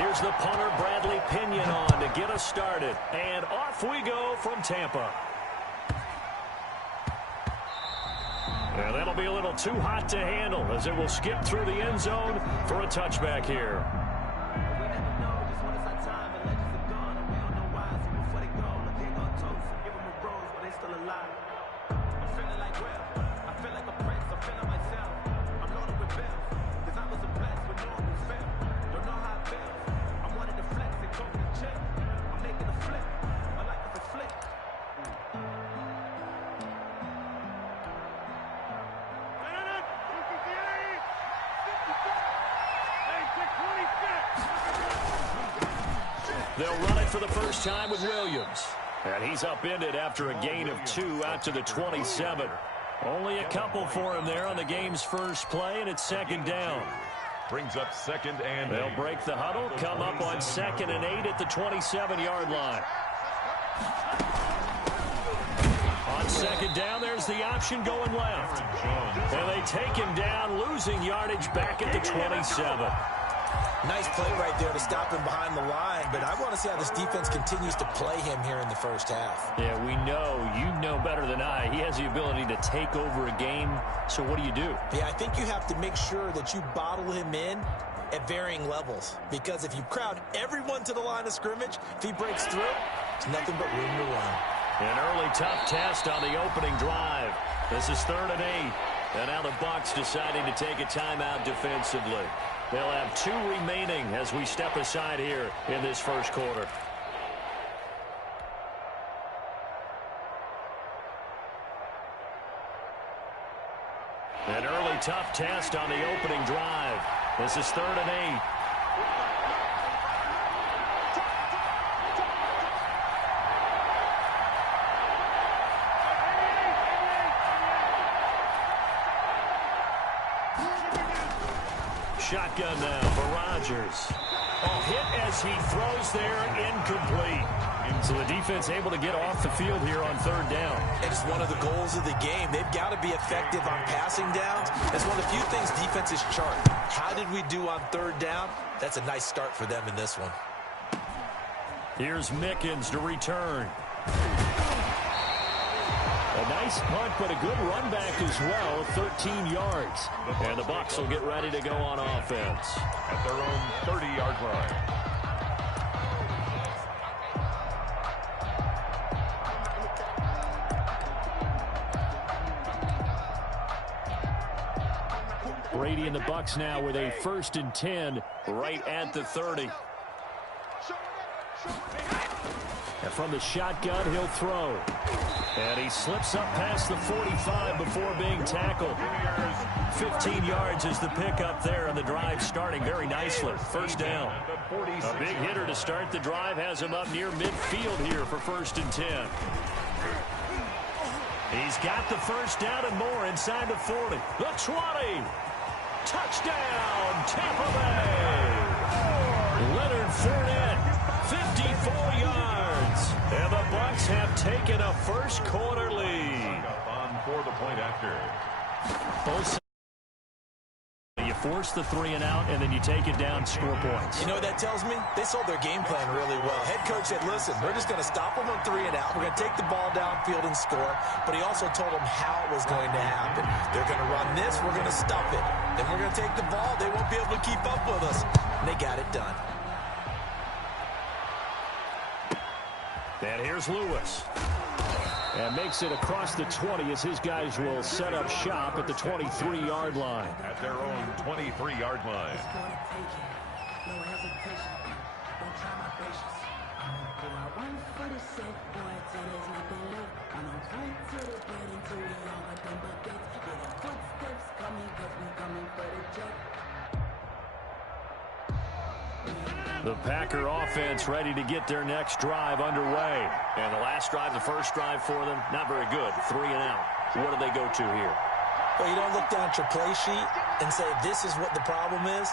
Here's the punter, Bradley Pinion, on to get us started. And off we go from Tampa. And that'll be a little too hot to handle as it will skip through the end zone for a touchback here. They'll run it for the first time with Williams. And he's upended after a gain of 2 out to the 27. Only a couple for him there on the game's first play, and it's second down. Brings up second and they'll break the huddle, come up on 2nd and 8 at the 27-yard line. On second down, there's the option going left. And they take him down, losing yardage back at the 27. Nice play right there to stop him behind the line, but I want to see how this defense continues to play him here in the first half. Yeah, we know. You know better than I. He has the ability to take over a game, so what do you do? Yeah, I think you have to make sure that you bottle him in at varying levels, because if you crowd everyone to the line of scrimmage, if he breaks through, there's nothing but room to run. An early tough test on the opening drive. This is 3rd and 8, and now the Bucs deciding to take a timeout defensively. They'll have 2 remaining as we step aside here in this first quarter. An early tough test on the opening drive. This is 3rd and 8. Shotgun now for Rodgers. Hit as he throws there, incomplete. So the defense able to get off the field here on 3rd down. It's one of the goals of the game. They've got to be effective on passing downs. That's one of the few things defenses chart. How did we do on 3rd down? That's a nice start for them in this one. Here's Mickens to return. A nice punt, but a good run back as well, 13 yards. And the Bucs will get ready to go on offense. At their own 30-yard line. Brady and the Bucs now with a 1st and 10 right at the 30. And from the shotgun, he'll throw. And he slips up past the 45 before being tackled. 15 yards is the pickup there, and the drive starting very nicely. 1st down. A big hitter to start the drive has him up near midfield here for 1st and 10. He's got the 1st down and more inside the 40. The 20. Touchdown, Tampa Bay. Leonard Fournette, 54 yards. And the Bucs have taken a first quarter lead. On for the point after. Both you force the 3 and out, and then you take it down, score points. You know what that tells me? They sold their game plan really well. Head coach said, listen, we're just going to stop them on 3 and out. We're going to take the ball downfield and score. But he also told them how it was going to happen. They're going to run this. We're going to stop it. Then we're going to take the ball. They won't be able to keep up with us. And they got it done. And here's Lewis. And makes it across the 20 as his guys will set up shop at the 23-yard line. At their own 23-yard line. The Packer offense ready to get their next drive underway. And the last drive, the first drive for them, not very good. 3 and out. What do they go to here? Well, you don't look down at your play sheet and say, this is what the problem is.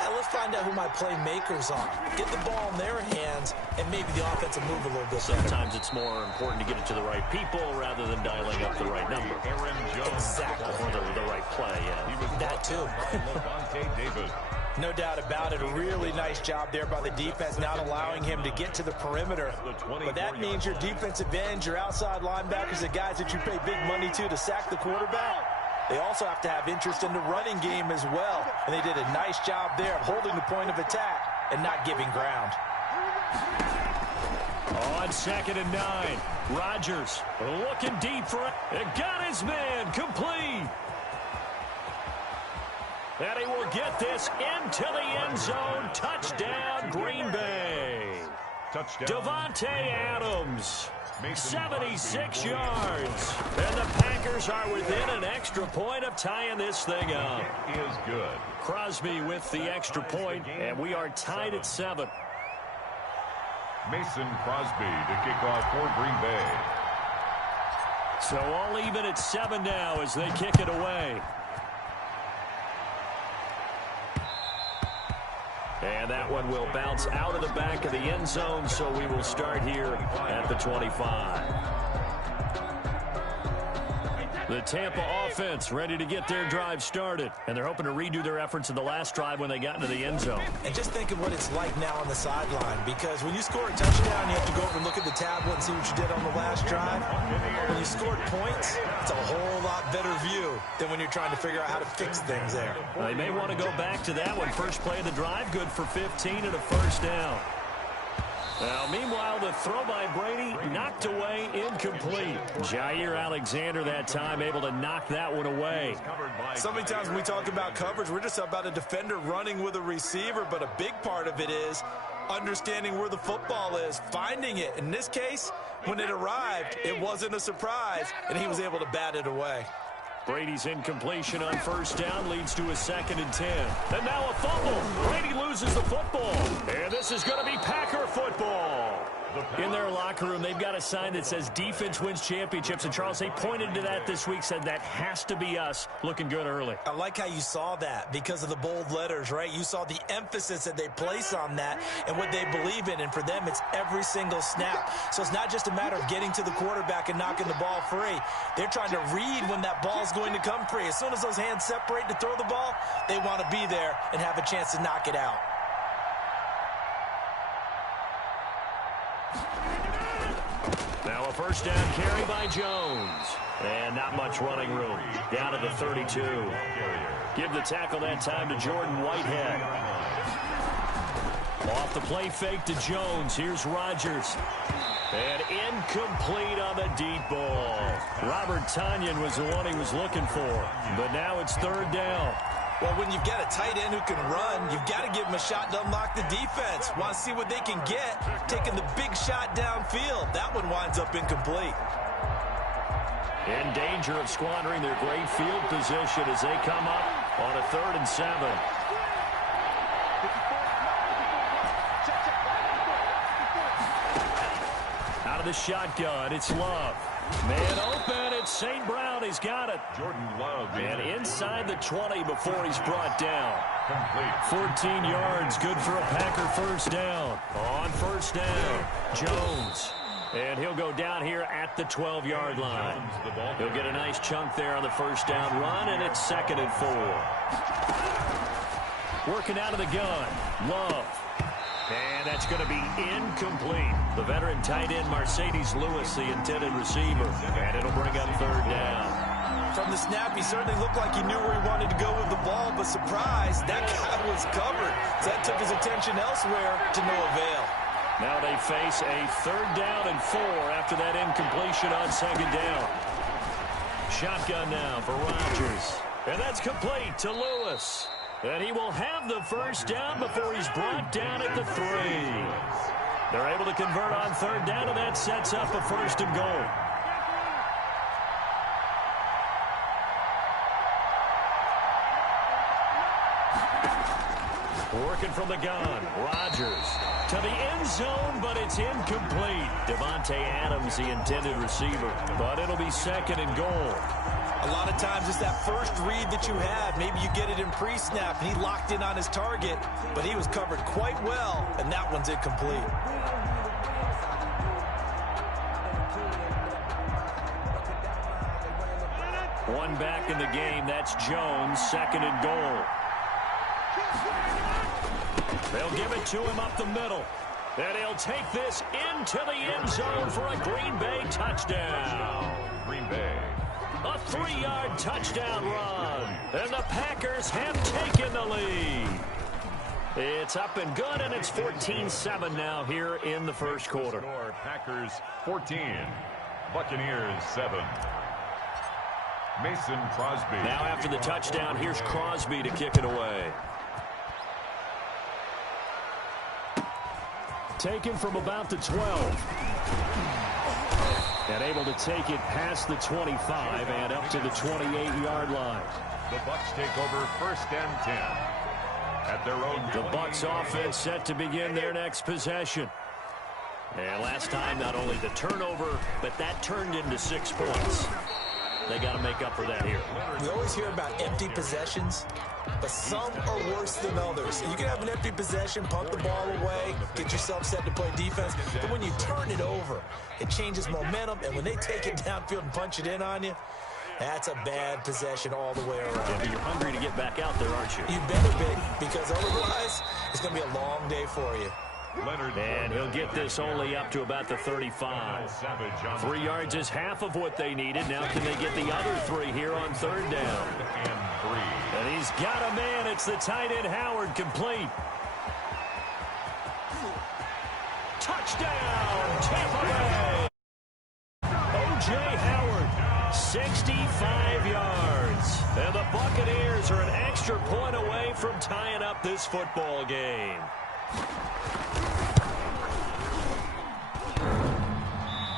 Let's find out who my playmakers are. Get the ball in their hands, and maybe the offense will move a little bit. Sometimes it's more important to get it to the right people rather than dialing up the right number. Exactly. Or the right play, yeah. That too. Lavonte David. No doubt about it. A really nice job there by the defense, not allowing him to get to the perimeter. But that means your defensive ends, your outside linebackers, the guys that you pay big money to sack the quarterback, they also have to have interest in the running game as well. And they did a nice job there of holding the point of attack and not giving ground. On 2nd and 9, Rodgers looking deep for it. It got his man complete. And he will get this into the end zone. Touchdown, Green Bay. Touchdown. Davante Adams, 76 yards. And the Packers are within an extra point of tying this thing up. It is good. Crosby with the extra point, and we are tied at 7. Mason Crosby to kick off for Green Bay. So all even at 7 now as they kick it away. And that one will bounce out of the back of the end zone, so we will start here at the 25. The Tampa offense ready to get their drive started. And they're hoping to redo their efforts in the last drive when they got into the end zone. And just think of what it's like now on the sideline, because when you score a touchdown, you have to go over and look at the tablet and see what you did on the last drive. When you scored points, it's a whole lot better view than when you're trying to figure out how to fix things there. They may want to go back to that one. First play of the drive, good for 15 and a first down. Now, meanwhile, the throw by Brady knocked away, incomplete. Jair Alexander that time able to knock that one away. So many times when we talk about coverage, we're just about a defender running with a receiver, but a big part of it is understanding where the football is, finding it. In this case, when it arrived, it wasn't a surprise, and he was able to bat it away. Brady's incompletion on first down leads to a 2nd and 10. And now a fumble. Brady loses the football. And this is going to be Packer football. In their locker room, they've got a sign that says defense wins championships. And, Charles, they pointed to that this week, said that has to be us. Looking good early. I like how you saw that because of the bold letters, right? You saw the emphasis that they place on that and what they believe in. And for them, it's every single snap. So it's not just a matter of getting to the quarterback and knocking the ball free. They're trying to read when that ball's going to come free. As soon as those hands separate to throw the ball, they want to be there and have a chance to knock it out. Now a first down carry by Jones. And not much running room. Down to the 32. Give the tackle that time to Jordan Whitehead. Off the play fake to Jones. Here's Rodgers. And incomplete on the deep ball. Robert Tonyan was the one he was looking for. But now it's 3rd down. Well, when you've got a tight end who can run, you've got to give him a shot to unlock the defense. Want to see what they can get, taking the big shot downfield. That one winds up incomplete. In danger of squandering their great field position as they come up on a 3rd and 7. Out of the shotgun, it's Love. Man open, it's St. Brown. He's got it. Jordan Love. And inside the 20 before he's brought down. 14 yards, good for a Packer first down. On first down, Jones. And he'll go down here at the 12-yard line. He'll get a nice chunk there on the first down run, and it's 2nd and 4. Working out of the gun, Love. And that's going to be incomplete. The veteran tight end, Mercedes Lewis, the intended receiver. And it'll bring up 3rd down. From the snap, he certainly looked like he knew where he wanted to go with the ball, but surprise, that guy was covered. So that took his attention elsewhere to no avail. Now they face a 3rd down and 4 after that incompletion on 2nd down. Shotgun now for Rodgers. And that's complete to Lewis. And he will have the first down before he's brought down at the 3. They're able to convert on 3rd down, and that sets up a 1st and goal. Working from the gun, Rodgers to the end zone, but it's incomplete. Davante Adams, the intended receiver, but it'll be 2nd and goal. A lot of times it's that first read that you have. Maybe you get it in pre-snap, and he locked in on his target, but he was covered quite well, and that one's incomplete. One back in the game. That's Jones, 2nd and goal. They'll give it to him up the middle. And he'll take this into the end zone for a Green Bay touchdown. Green Bay. A 3-yard touchdown run. And the Packers have taken the lead. It's up and good, and it's 14-7 now here in the first quarter. Packers 14, Buccaneers 7. Mason Crosby. Now after the touchdown, here's Crosby to kick it away. Taken from about the 12. And able to take it past the 25 and up to the 28-yard line. The Bucs take over first and 10. At their own. The Bucs offense set to begin their next possession. And last time, not only the turnover, but that turned into 6 points. They got to make up for that here. We always hear about empty possessions, but some are worse than others. You can have an empty possession, punt the ball away, get yourself set to play defense, but when you turn it over, it changes momentum, and when they take it downfield and punch it in on you, that's a bad possession all the way around. Yeah, but you're hungry to get back out there, aren't you? You better be, because otherwise, it's going to be a long day for you. And he'll get this only up to about the 35. 3 yards is half of what they needed. Now can they get the other 3 here on third down? And he's got a man. It's the tight end Howard, complete. Touchdown, Tampa Bay. O.J. Howard, 65 yards. And the Buccaneers are an extra point away from tying up this football game.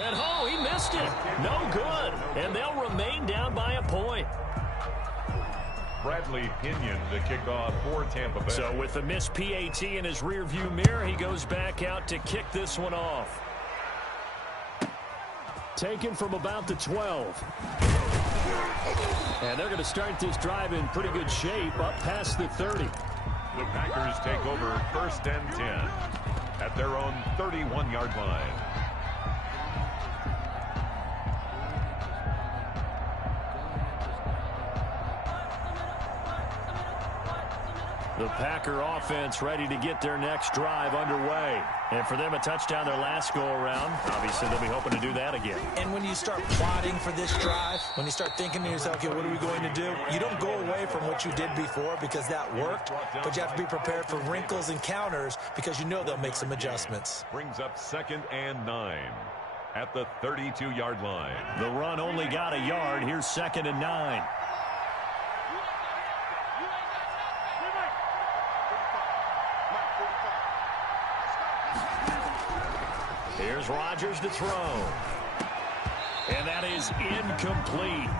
And oh, he missed it. No good. And they'll remain down by a point. Bradley Pinion the kickoff for Tampa Bay. So with the missed PAT in his rearview mirror, he goes back out to kick this one off. Taken from about the 12. And they're going to start this drive in pretty good shape up past the 30. The Packers take over first and 10 at their own 31-yard line. The Packer offense ready to get their next drive underway. And for them, a touchdown their last go-around. Obviously, they'll be hoping to do that again. And when you start plotting for this drive, when you start thinking to yourself, okay, what are we going to do? You don't go away from what you did before because that worked, but you have to be prepared for wrinkles and counters because you know they'll make some adjustments. Brings up 2nd and 9 at the 32-yard line. The run only got a yard. Here's 2nd and 9. Here's Rodgers to throw. And that is incomplete.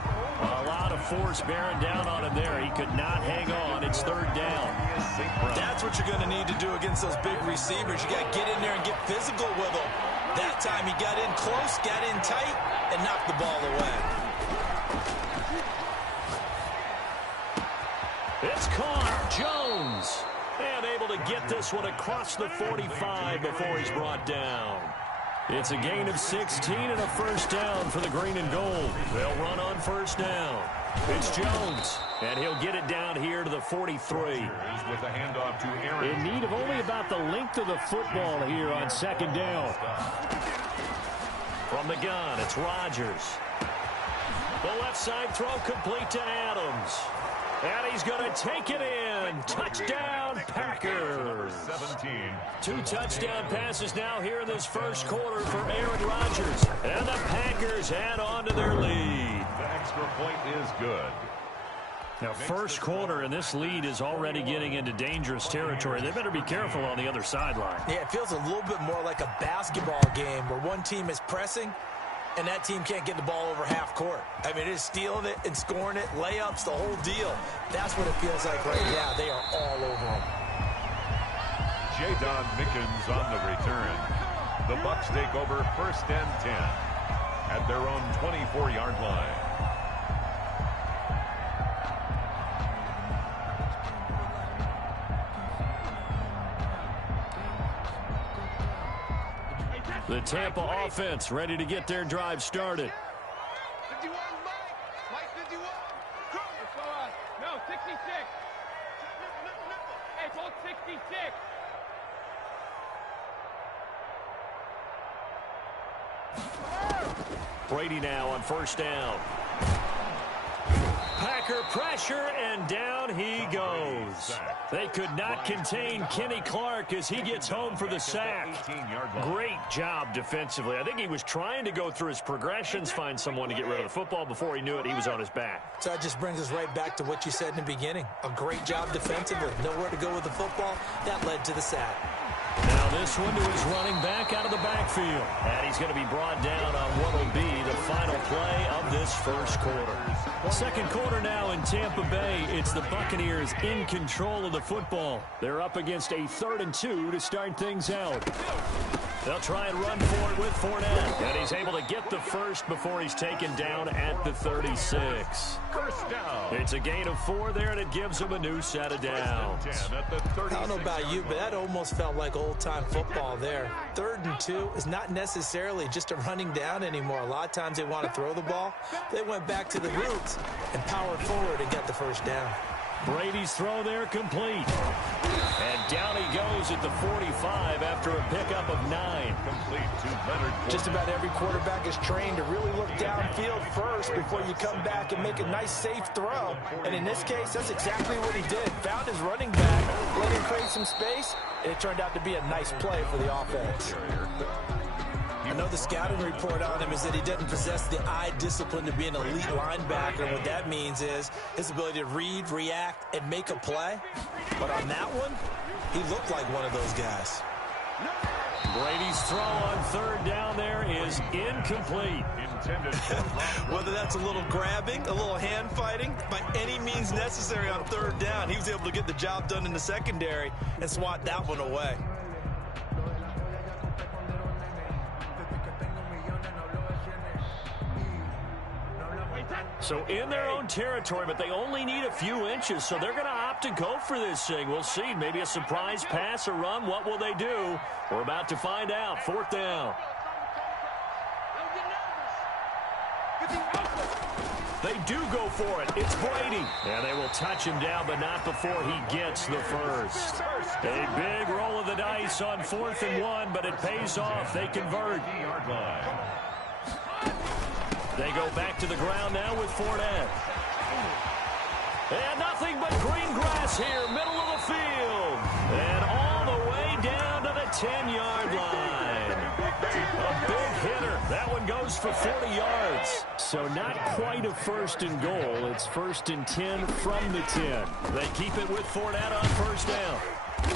A lot of force bearing down on him there. He could not hang on. It's third down. That's what you're going to need to do against those big receivers. You got to get in there and get physical with them. That time he got in close, got in tight, and knocked the ball away. It's caught. Jones. And able to get this one across the 45 before he's brought down. It's a gain of 16 and a first down for the green and gold. They'll run on first down. It's Jones, and he'll get it down here to the 43. With a handoff to Aaron. In need of only about the length of the football here on second down. From the gun, it's Rodgers. The left side throw complete to Adams. And he's going to take it in. Touchdown, Packers. 17. 2 touchdown passes now here in this first quarter for Aaron Rodgers. And the Packers add on to their lead. The extra point is good. Now, first quarter, and this lead is already getting into dangerous territory. They better be careful on the other sideline. Yeah, it feels a little bit more like a basketball game where one team is pressing and that team can't get the ball over half court. I mean, it is stealing it and scoring it, layups, the whole deal. That's what it feels like right now. They are all over them. J-Don Mickens on the return. The Bucs take over first and 10 at their own 24-yard line. The Tampa offense ready to get their drive started. 51, Mike 51. No, 66. Hey, hold 66. Brady now on first down. Packer pressure, and down he goes. They could not contain Kenny Clark as he gets home for the sack. Great job defensively. I think he was trying to go through his progressions, find someone to get rid of the football. Before he knew it, he was on his back. So that just brings us right back to what you said in the beginning. A great job defensively. Nowhere to go with the football. That led to the sack. Now this one to his running back out of the backfield. And he's going to be brought down on what will be the final play of this first quarter. Second quarter now in Tampa Bay. It's the Buccaneers in control of the football. They're up against a 3rd and 2 to start things out. They'll try and run for it with Fournette. And he's able to get the first before he's taken down at the 36. First down. It's a gain of 4 there, and it gives him a new set of downs. I don't know about you, but that almost felt like old-time football there. 3rd and 2 is not necessarily just a running down anymore. A lot of times they want to throw the ball. They went back to the roots and powered forward and got the first down. Brady's throw there complete. And down he goes at the 45 after a pickup of 9. Complete to Leonard. Just about every quarterback is trained to really look downfield first before you come back and make a nice, safe throw. And in this case, that's exactly what he did. Found his running back, let him create some space, and it turned out to be a nice play for the offense. I know the scouting report on him is that he doesn't possess the eye discipline to be an elite linebacker. And what that means is his ability to read, react, and make a play. But on that one, he looked like one of those guys. Brady's throw on 3rd down there is incomplete. Whether that's a little grabbing, a little hand fighting, by any means necessary on 3rd down, he was able to get the job done in the secondary and swat that one away. So in their own territory, but they only need a few inches, so they're going to opt to go for this thing. We'll see. Maybe a surprise pass or run. What will they do? We're about to find out. 4th down. They do go for it. It's Brady. And they will touch him down, but not before he gets the first. A big roll of the dice on 4th and 1, but it pays off. They convert. They go back to the ground now with Fournette. And nothing but green grass here, middle of the field. And all the way down to the 10-yard line. A big hitter. That one goes for 40 yards. So not quite a 1st and goal. It's 1st and 10 from the 10. They keep it with Fournette on 1st down.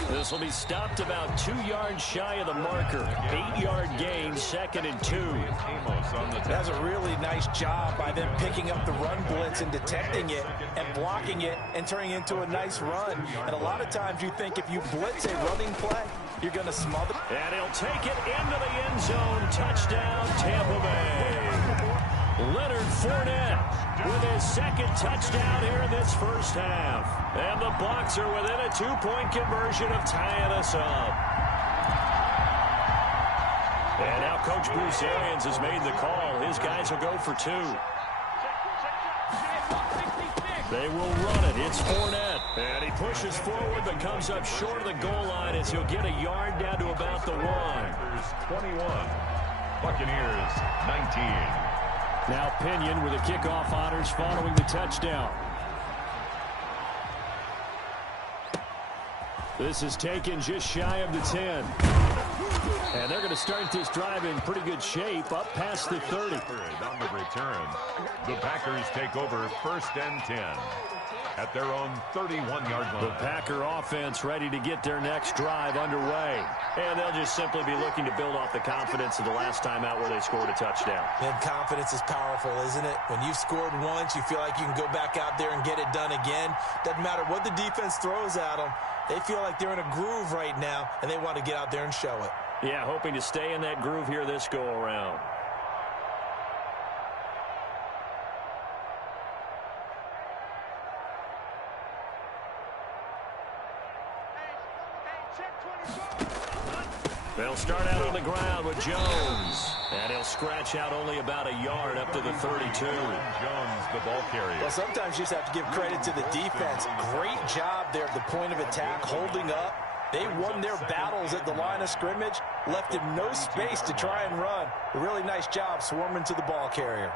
This will be stopped about 2 yards shy of the marker. 8-yard gain, 2nd and 2. That's a really nice job by them picking up the run blitz and detecting it and blocking it and turning it into a nice run. And a lot of times you think if you blitz a running play, you're going to smother. And he'll take it into the end zone. Touchdown, Tampa Bay. Leonard Fournette with his 2nd touchdown here in this first half. And the Bucs are within a 2-point conversion of tying us up. And now Coach Bruce Arians has made the call. His guys will go for 2. They will run it. It's Fournette. And he pushes forward but comes up short of the goal line as he'll get a yard down to about the 1. 21. Buccaneers 19. Now Pinion with the kickoff honors following the touchdown. This is taken just shy of the 10. And they're going to start this drive in pretty good shape up past the 30. On the return, the Packers take over 1st and 10 at their own 31-yard line. The Packer offense ready to get their next drive underway. And they'll just simply be looking to build off the confidence of the last time out where they scored a touchdown. And confidence is powerful, isn't it? When you've scored once, you feel like you can go back out there and get it done again. Doesn't matter what the defense throws at them. They feel like they're in a groove right now, and they want to get out there and show it. Yeah, hoping to stay in that groove here this go-around. They'll start out on the ground with Jones. And he'll scratch out only about a yard up to the 32. Jones, the ball carrier. Well, sometimes you just have to give credit to the defense. Great job there at the point of attack, holding up They won their battles at the line of scrimmage, left him no space to try and run. A really nice job swarming to the ball carrier.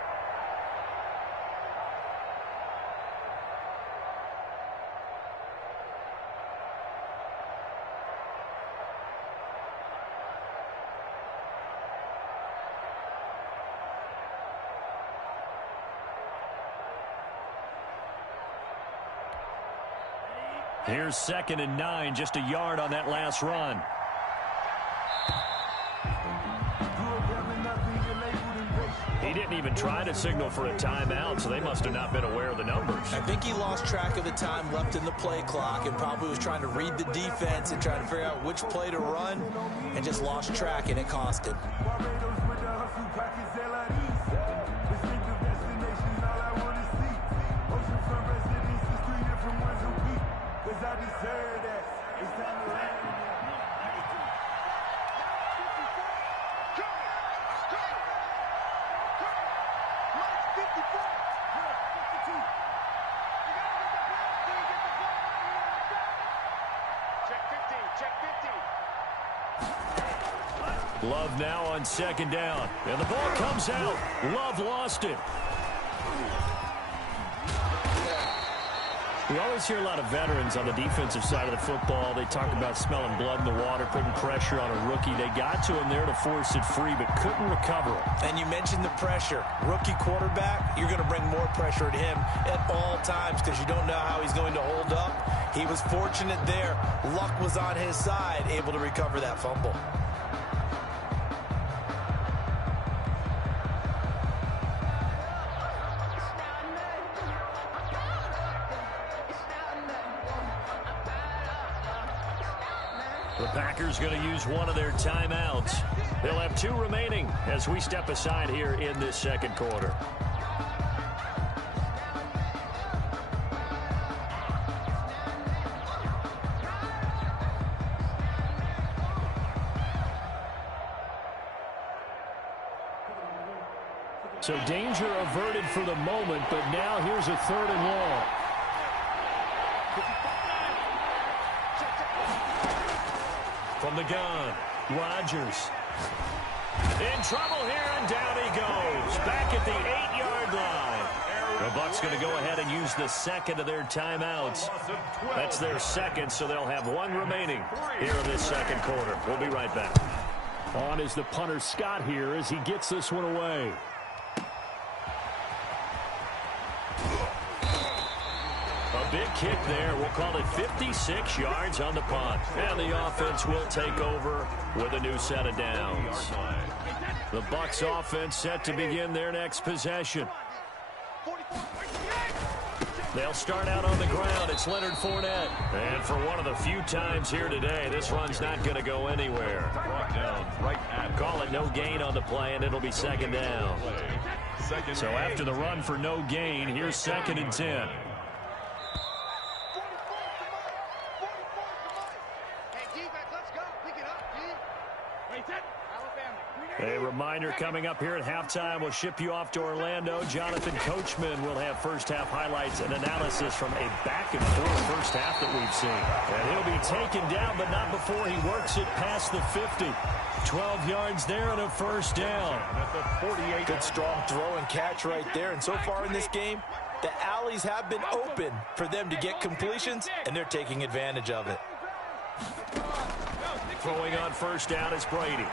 Here's 2nd and 9, just a yard on that last run. He didn't even try to signal for a timeout, so they must have not been aware of the numbers. I think he lost track of the time left in the play clock and probably was trying to read the defense and trying to figure out which play to run and just lost track, and it cost him. Love now on 2nd down. And the ball comes out. Love lost it. We always hear a lot of veterans on the defensive side of the football. They talk about smelling blood in the water, putting pressure on a rookie. They got to him there to force it free, but couldn't recover it. And you mentioned the pressure. Rookie quarterback, you're going to bring more pressure at him at all times because you don't know how he's going to hold up. He was fortunate there. Luck was on his side, able to recover that fumble. The Packers going to use one of their timeouts. They'll have 2 remaining as we step aside here in this 2nd quarter. So danger averted for the moment, but now here's a 3rd and long. From the gun, Rodgers. In trouble here, and down he goes. Back at the 8-yard line. The Bucs going to go ahead and use the 2nd of their timeouts. That's their 2nd, so they'll have 1 remaining here in this 2nd quarter. We'll be right back. On is the punter, Scott, here as he gets this one away. A big kick there. We'll call it 56 yards on the punt. And the offense will take over with a new set of downs. The Bucs offense set to begin their next possession. They'll start out on the ground. It's Leonard Fournette. And for one of the few times here today, this run's not going to go anywhere. Call it no gain on the play, and it'll be 2nd down. So after the run for no gain, here's 2nd and 10. A reminder coming up here at halftime. We'll ship you off to Orlando. Jonathan Coachman will have first-half highlights and analysis from a back-and-forth first half that we've seen. And he'll be taken down, but not before he works it past the 50. 12 yards there and a 1st down. Good strong throw and catch right there. And so far in this game, the alleys have been open for them to get completions, and they're taking advantage of it. Throwing on 1st down is Brady.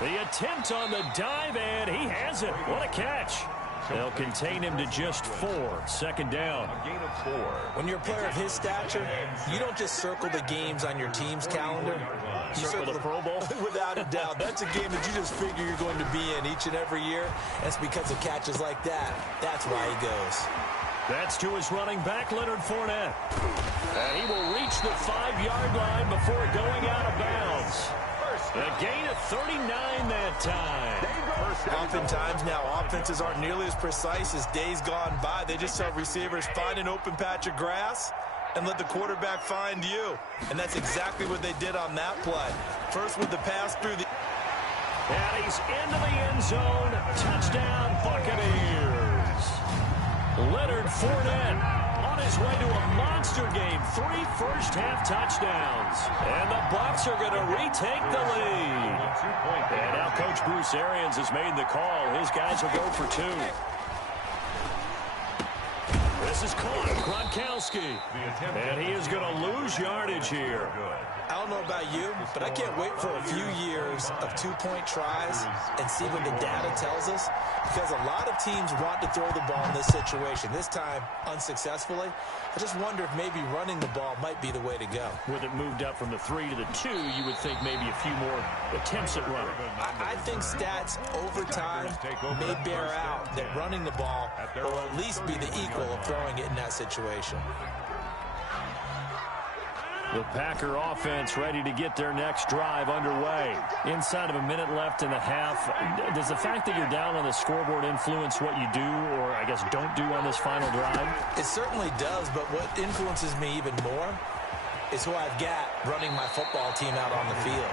The attempt on the dive, and he has it. What a catch. They'll contain him to just 4. 2nd down. A gain of 4. When you're a player of his stature, you don't just circle the games on your team's calendar. You Circle the Pro Bowl? Without a doubt. That's a game that you just figure you're going to be in each and every year. That's because of catches like that. That's why he goes. That's to his running back, Leonard Fournette. And he will reach the 5-yard line before going out of bounds. A gain of 39 that time. Oftentimes now, offenses aren't nearly as precise as days gone by. They just tell receivers, find an open patch of grass and let the quarterback find you. And that's exactly what they did on that play. First with the pass through the... And he's into the end zone. Touchdown, Buccaneers. Leonard Fournette on on his way to a monster game. 3 first-half touchdowns. And the Bucs are going to retake the lead. And now Coach Bruce Arians has made the call. His guys will go for 2. This is caught. Gronkowski. And he is going to lose yardage here. I don't know about you, but I can't wait for a few years of 2-point tries and see what the data tells us, because a lot of teams want to throw the ball in this situation. This time, unsuccessfully. I just wonder if maybe running the ball might be the way to go. With it moved up from the 3 to the 2, you would think maybe a few more attempts at running. I think stats over time may bear out that running the ball will at least be the equal of throwing it in that situation. The Packer offense ready to get their next drive underway. Inside of a minute left in the half, does the fact that you're down on the scoreboard influence what you do, or I guess don't do on this final drive? It certainly does, but what influences me even more is who I've got running my football team out on the field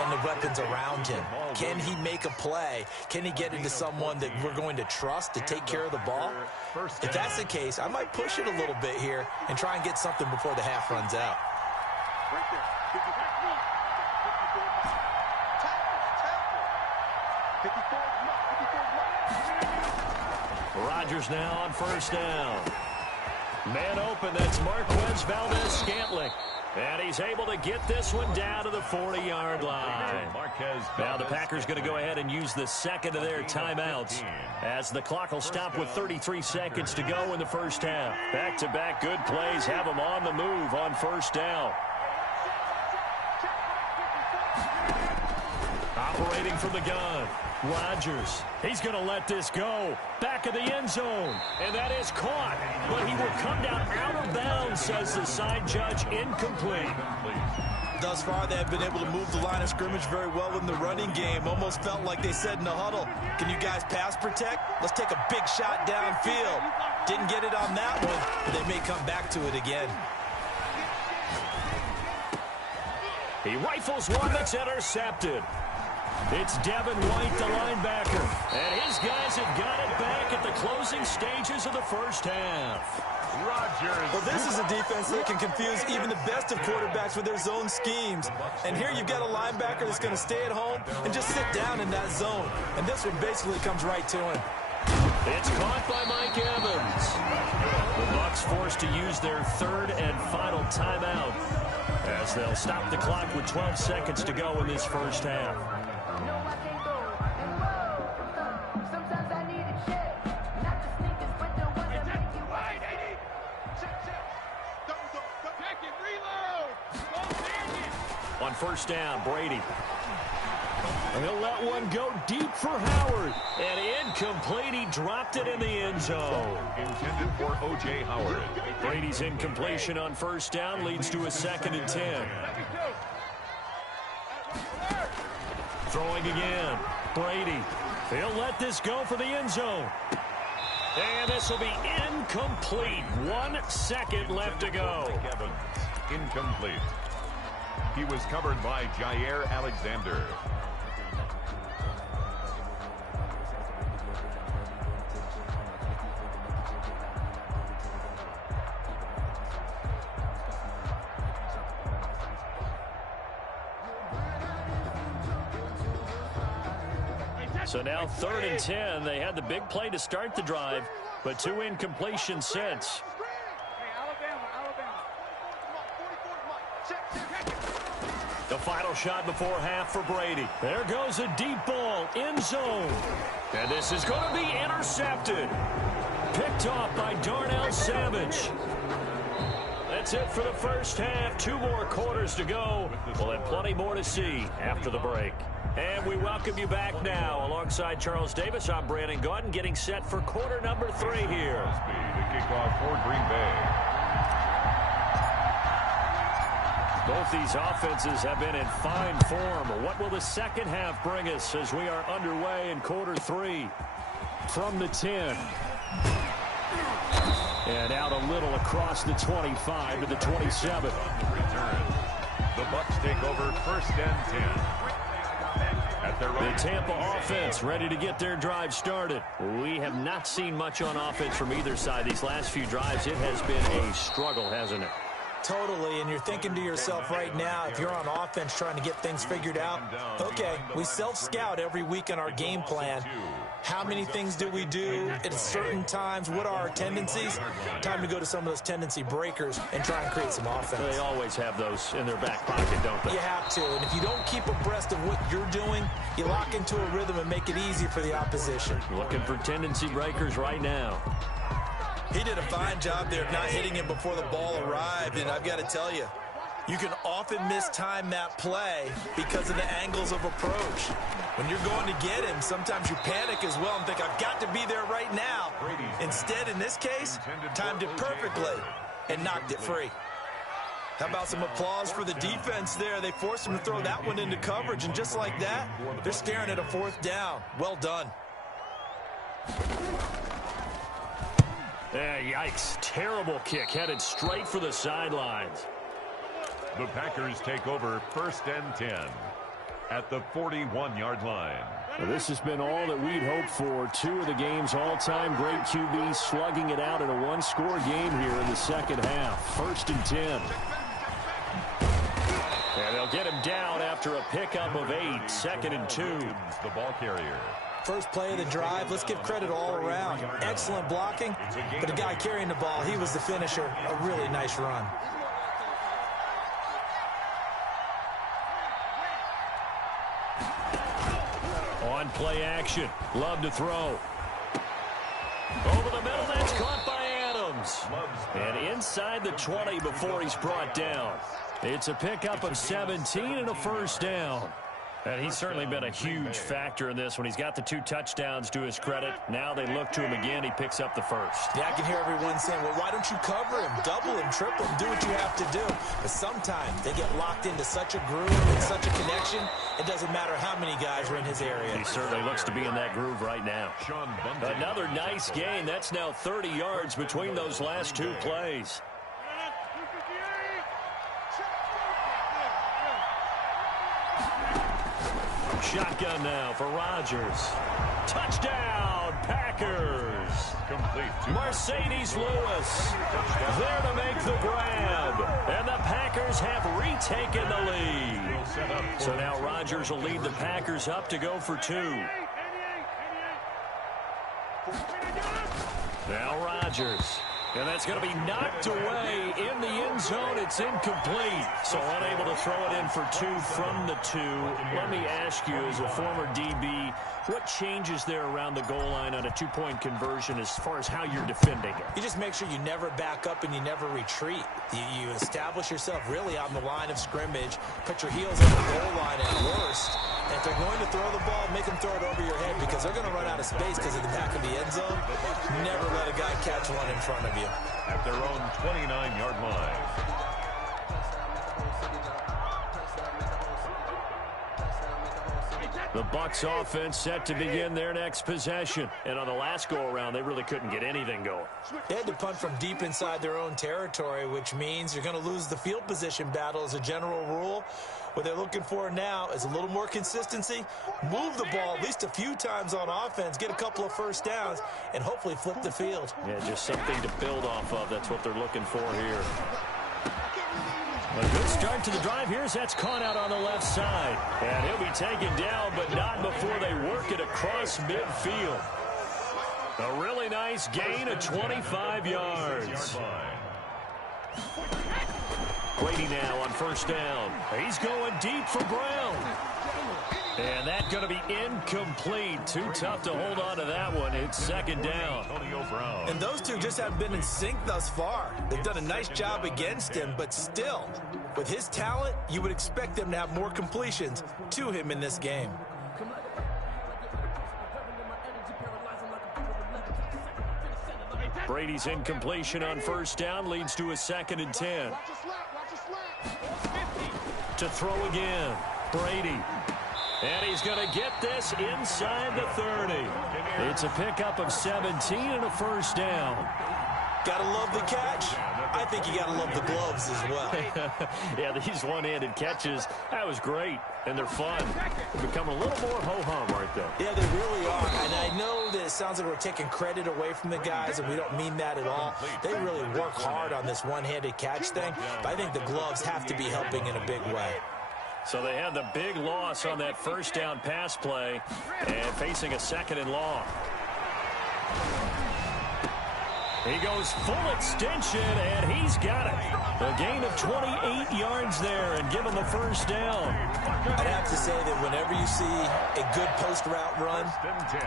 and the weapons around him. Can he make a play? Can he get into someone that we're going to trust to take care of the ball? If that's the case, I might push it a little bit here and try and get something before the half runs out. Right there. 54. Rodgers now on first down. Man open, that's Marquez Valdez-Scantling. And he's able to get this one down to the 40-yard line. Now the Packers going to go ahead and use the second of their timeouts, as the clock will stop with 33 seconds to go in the first half. Back-to-back good plays have them on the move on first down. Operating from the gun, Rodgers. He's going to let this go. Back of the end zone. And that is caught. But he will come down out of bounds, says the side judge. Incomplete. Thus far, they have been able to move the line of scrimmage very well in the running game. Almost felt like they said in the huddle, can you guys pass protect? Let's take a big shot downfield. Didn't get it on that one, but they may come back to it again. He rifles one that's intercepted. It's Devin White, the linebacker. And his guys have got it back at the closing stages of the first half. Rodgers. Well, this is a defense that can confuse even the best of quarterbacks with their zone schemes. And here you've got a linebacker that's going to stay at home and just sit down in that zone. And this one basically comes right to him. It's caught by Mike Evans. The Bucs forced to use their third and final timeout, as they'll stop the clock with 12 seconds to go in this first half. On first down, Brady. And he'll let one go deep for Howard. And incomplete. He dropped it in the end zone. Intended for O.J. Howard. Brady's incompletion on first down leads to a 2nd and 10. Throwing again. Brady. He'll let this go for the end zone. And this will be incomplete. 1 second left to go. Evans, incomplete. He was covered by Jair Alexander. So now 3rd and 10. They had the big play to start the drive, but 2 incompletions since. The final shot before half for Brady. There goes a deep ball, end zone. And this is going to be intercepted. Picked off by Darnell Savage. That's it for the first half. 2 more quarters to go. We'll have plenty more to see after the break. And we welcome you back now. Alongside Charles Davis, I'm Brandon Gaudin, getting set for quarter number 3 here. The kickoff for Green Bay. Both these offenses have been in fine form. What will the second half bring us as we are underway in quarter 3? From the 10. And out a little across the 25 to the 27. Return. The Bucs take over 1st and 10. The Tampa offense ready to get their drive started. We have not seen much on offense from either side these last few drives. It has been a struggle, hasn't it? Totally, and you're thinking to yourself right now, if you're on offense trying to get things figured out, okay, we self-scout every week on our game plan. How many things do we do at certain times? What are our tendencies? Time to go to some of those tendency breakers and try and create some offense. They always have those in their back pocket, don't they? You have to, and if you don't keep abreast of what you're doing, you lock into a rhythm and make it easy for the opposition. Looking for tendency breakers right now. He did a fine job there of not hitting him before the ball arrived, and I've got to tell you, you can often mistime that play because of the angles of approach. When you're going to get him, sometimes you panic as well and think, I've got to be there right now. Instead, in this case, timed it perfectly and knocked it free. How about some applause for the defense there? They forced him to throw that one into coverage, and just like that, they're staring at a fourth down. Well done. Yikes. Terrible kick headed straight for the sidelines. The Packers take over 1st and 10 at the 41-yard line. Well, this has been all that we'd hoped for. Two of the game's all-time great QBs slugging it out in a one-score game here in the second half. 1st and 10. And they'll get him down after a pickup of 8. 2nd and 2. The ball carrier. First play of the drive, let's give credit all around. Excellent blocking, but the guy carrying the ball, he was the finisher. A really nice run. On play action, Love to throw. Over the middle, that's caught by Adams. And inside the 20 before he's brought down. It's a pickup of 17 and a 1st down. And he's certainly been a huge factor in this when he's got the 2 touchdowns to his credit. Now they look to him again. He picks up the 1st. Yeah, I can hear everyone saying, well, why don't you cover him, double him, triple him, do what you have to do. But sometimes they get locked into such a groove and such a connection, it doesn't matter how many guys are in his area. He certainly looks to be in that groove right now. Another nice gain. That's now 30 yards between those last 2 plays. Shotgun now for Rodgers. Touchdown, Packers. Complete. Mercedes Lewis there to make the grab. And the Packers have retaken the lead. So now Rodgers will lead the Packers up to go for 2. Now Rodgers. And that's going to be knocked away in the end zone. It's incomplete. So unable to throw it in for 2 from the 2. Let me ask you, as a former DB, what changes there around the goal line on a 2-point conversion as far as how you're defending it? You just make sure you never back up and you never retreat. You establish yourself really on the line of scrimmage, put your heels on the goal line at worst. And if they're going to throw the ball, make them throw it over your head because they're going to run out of space because of the back of the end zone. Never let a guy catch one in front of you. At their own 29-yard line. The Bucs offense set to begin their next possession. And on the last go-around, they really couldn't get anything going. They had to punt from deep inside their own territory, which means you're going to lose the field position battle as a general rule. What they're looking for now is a little more consistency, move the ball at least a few times on offense, get a couple of first downs, and hopefully flip the field. Yeah, just something to build off of. That's what they're looking for here. A good start to the drive here as that's caught out on the left side. And he'll be taken down, but not before they work it across midfield. A really nice gain of 25 yards. Brady now on 1st down. He's going deep for Brown. And that's going to be incomplete. Too tough to hold on to that one. It's 2nd down. And those two just haven't been in sync thus far. They've done a nice job against him, but still, with his talent, you would expect them to have more completions to him in this game. Brady's incompletion on 1st down leads to a 2nd and 10. To throw again, Brady. And he's going to get this inside the 30. It's a pickup of 17 and a 1st down. Gotta love the catch. I think you got to love the gloves as well. Yeah, these one-handed catches, that was great, and they're fun. They're becoming a little more ho-hum, aren't they? Yeah, they really are. And I know that it sounds like we're taking credit away from the guys, and we don't mean that at all. They really work hard on this one-handed catch thing, but I think the gloves have to be helping in a big way. So they had the big loss on that first down pass play and facing a 2nd and long. He goes full extension, and he's got it. A gain of 28 yards there and give him the first down. I'd have to say that whenever you see a good post route run,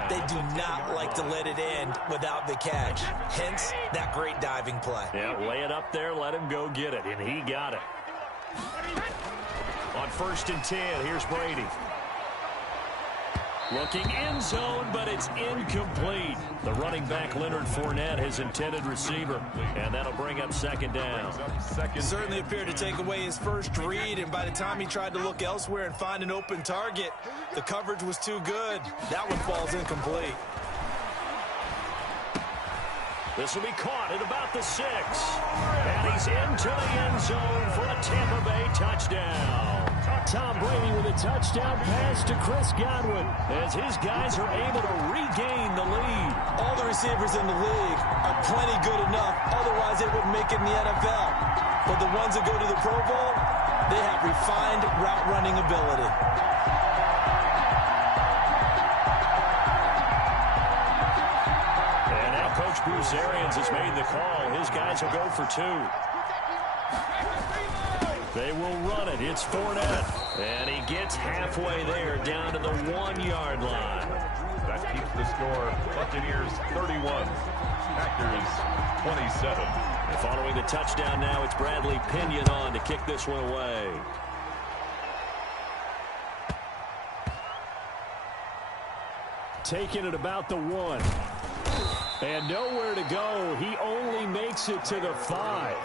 they do not like to let it end without the catch. Hence, that great diving play. Yeah, lay it up there, let him go get it, and he got it. On 1st and 10, here's Brady. Looking end zone, but it's incomplete. The running back, Leonard Fournette, his intended receiver. And that'll bring up 2nd down. Certainly appeared to take away his first read, and by the time he tried to look elsewhere and find an open target, the coverage was too good. That one falls incomplete. This will be caught at about the 6. And he's into the end zone for a Tampa Bay touchdown. Tom Brady with a touchdown pass to Chris Godwin as his guys are able to regain the lead. All the receivers in the league are plenty good enough, otherwise they wouldn't make it in the NFL. But the ones that go to the Pro Bowl, they have refined route running ability. And now Coach Bruce Arians has made the call. His guys will go for 2. They will run it. It's Fournette. And he gets halfway there down to the 1-yard line. That keeps the score. Buccaneers 31. Packers 27. And following the touchdown now, it's Bradley Pinion on to kick this one away. Taking it about the 1. And nowhere to go. He only makes it to the 5.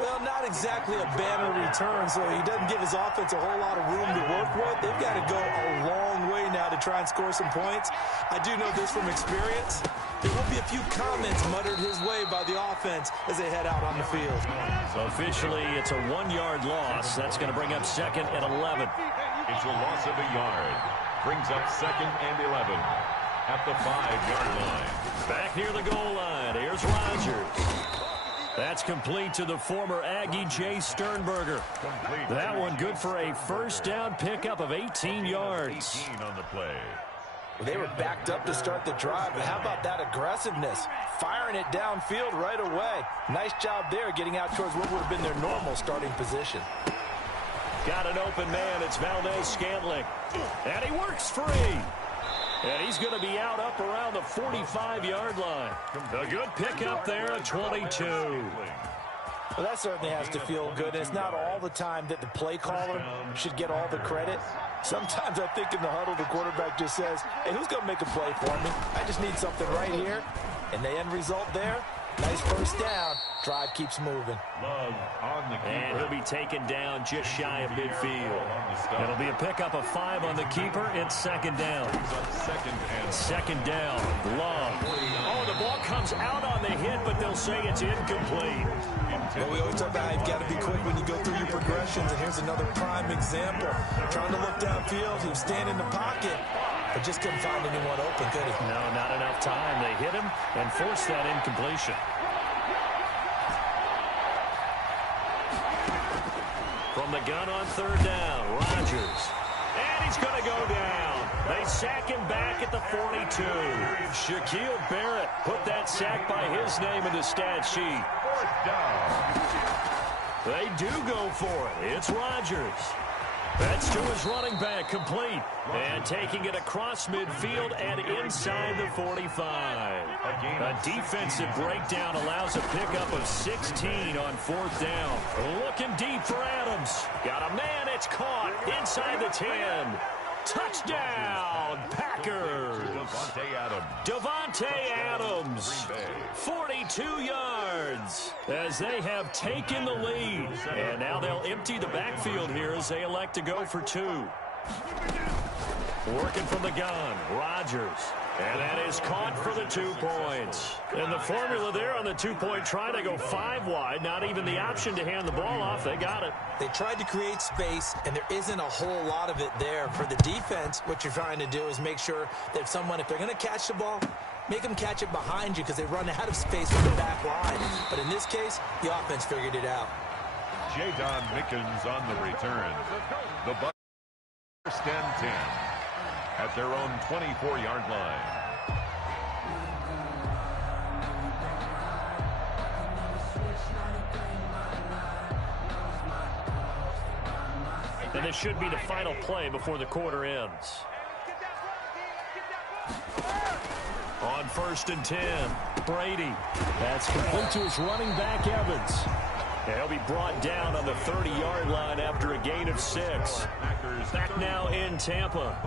Well, not exactly a banner return, so he doesn't give his offense a whole lot of room to work with. They've got to go a long way now to try and score some points. I do know this from experience. There will be a few comments muttered his way by the offense as they head out on the field. So officially, it's a 1-yard loss. That's going to bring up 2nd and 11. It's a loss of a yard. Brings up 2nd and 11 at the 5-yard line. Back near the goal line. Here's Rodgers. That's complete to the former Aggie, Jay Sternberger. That one good for a first down pickup of 18 yards. 18 on the play. Well, they were backed up to start the drive, but how about that aggressiveness? Firing it downfield right away. Nice job there getting out towards what would have been their normal starting position. Got an open man. It's Valdez-Scantling. And he works free. And he's going to be out up around the 45-yard line. A good pickup there at 22. Well, that certainly has to feel good. And it's not all the time that the play caller should get all the credit. Sometimes I think in the huddle, the quarterback just says, hey, who's going to make a play for me? I just need something right here. And the end result there, nice first down. Drive keeps moving. And he'll be taken down just shy of midfield. It'll be a pickup of 5 on the keeper. It's 2nd down. 2nd down. Love. Oh, the ball comes out on the hit, but they'll say it's incomplete. Well, we always talk about you've got to be quick when you go through your progressions, and here's another prime example. Trying to look downfield, he was standing in the pocket, but just couldn't find anyone open, could he? No, not enough time. They hit him and forced that incompletion. From the gun on 3rd down, Rodgers. And he's going to go down. They sack him back at the 42. Shaquille Barrett put that sack by his name in the stat sheet. 4th down. They do go for it. It's Rodgers. That's to his running back, complete. And taking it across midfield and inside the 45. A defensive breakdown allows a pickup of 16 on 4th down. Looking deep for Adams. Got a man, it's caught inside the 10. Touchdown, Packers. Davante Adams, 42 yards as they have taken the lead. And now they'll empty the backfield here as they elect to go for 2. Working from the gun, Rodgers. And that is caught for the 2 points. And the formula there on the 2-point try to go 5 wide. Not even the option to hand the ball off. They got it. They tried to create space, and there isn't a whole lot of it there. For the defense, what you're trying to do is make sure that if they're going to catch the ball, make them catch it behind you because they run out of space from the back line. But in this case, the offense figured it out. Jadon Mickens on the return. The Bucs first and 10 at their own 24-yard line. And this should be the final play before the quarter ends. On 1st and 10, Brady. That's complete to his running back, Evans. He'll be brought down on the 30-yard line after a gain of 6. Back now in Tampa.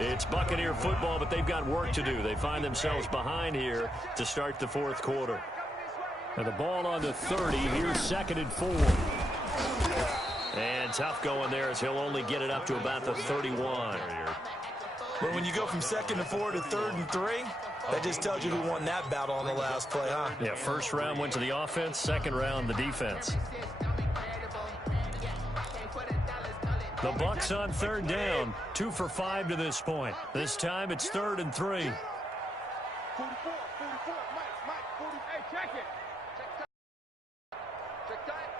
It's Buccaneer football, but they've got work to do. They find themselves behind here to start the 4th quarter. And the ball on the 30. Here's 2nd and 4. And tough going there as he'll only get it up to about the 31. But when you go from 2nd and 4 to 3rd and 3, that just tells you who won that battle on the last play, huh? Yeah, first round went to the offense, second round the defense. The Bucs on 3rd down, 2 for 5 to this point. This time it's 3rd and 3. 44, 44, Mike, 40, hey, check it. Check that.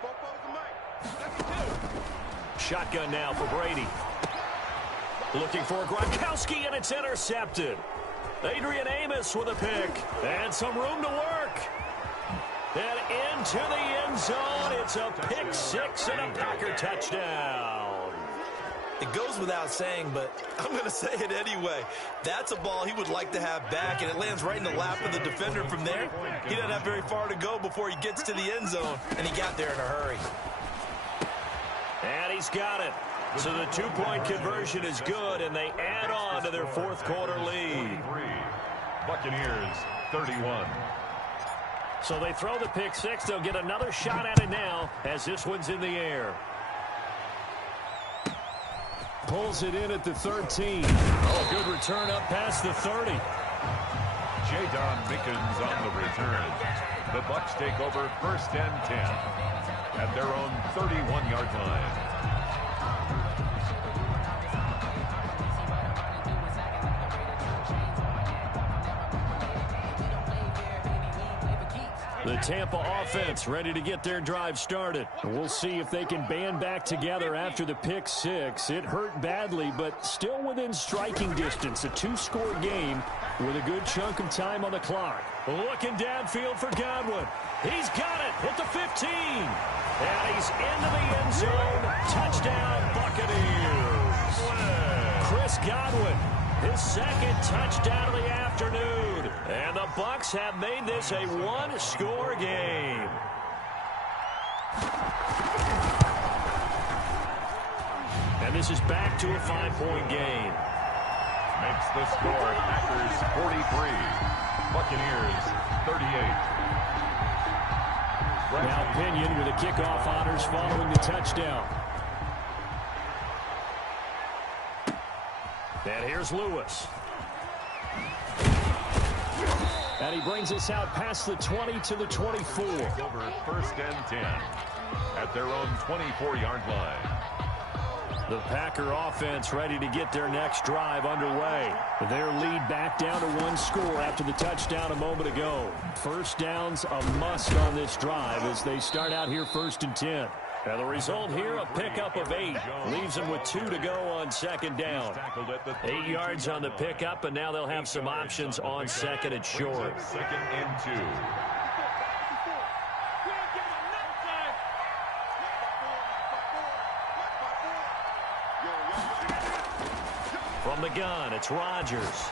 4 Mike. Shotgun now for Brady. Looking for Gronkowski, and it's intercepted. Adrian Amos with a pick. And some room to work. And into the end zone. It's a pick 6 and a Packer touchdown. It goes without saying, but I'm going to say it anyway. That's a ball he would like to have back, and it lands right in the lap of the defender from there. He doesn't have very far to go before he gets to the end zone, and he got there in a hurry. And he's got it. So the 2-point conversion is good, and they add on to their 4th quarter lead. Buccaneers 31. So they throw the pick 6. They'll get another shot at it now as this one's in the air. Pulls it in at the 13. Oh, good return up past the 30. Jadon Mickens on the return. The Bucs take over 1st and 10 at their own 31-yard line. The Tampa offense ready to get their drive started. We'll see if they can band back together after the pick 6. It hurt badly, but still within striking distance. A 2-score game with a good chunk of time on the clock. Looking downfield for Godwin. He's got it at the 15. And he's into the end zone. Touchdown, Buccaneers. Chris Godwin, his 2nd touchdown of the afternoon. And the Bucs have made this a 1-score game. And this is back to a 5-point game. Makes the score Packers 43, Buccaneers 38. Now Pinion with the kickoff honors following the touchdown. And here's Lewis. And he brings us out past the 20 to the 24. Over 1st and 10 at their own 24-yard line. The Packer offense ready to get their next drive underway. Their lead back down to 1 score after the touchdown a moment ago. First down's a must on this drive as they start out here 1st and 10. And the result here, a pickup of 8. Leaves them with 2 to go on 2nd down. 8 yards on the pickup, and now they'll have some options on 2nd and short. 2nd and 2. From the gun, it's Rodgers.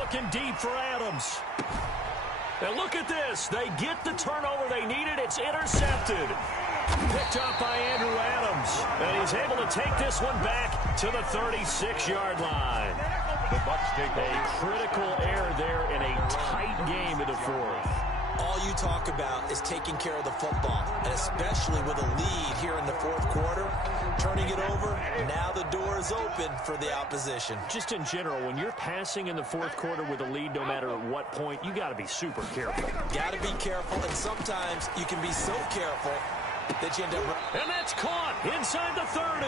Looking deep for Adams. And look at this. They get the turnover they needed. It's intercepted. Picked up by Andrew Adams. And he's able to take this one back to the 36-yard line. The Bucs take a critical error there in a tight game in the 4th. All you talk about is taking care of the football, and especially especially with a lead here in the fourth quarter. Turning it over, now the door is open for the opposition. Just in general, when you're passing in the fourth quarter with a lead, no matter at what point, you got to be super careful. Got to be careful, and sometimes you can be so careful that you end up... And that's caught inside the 30.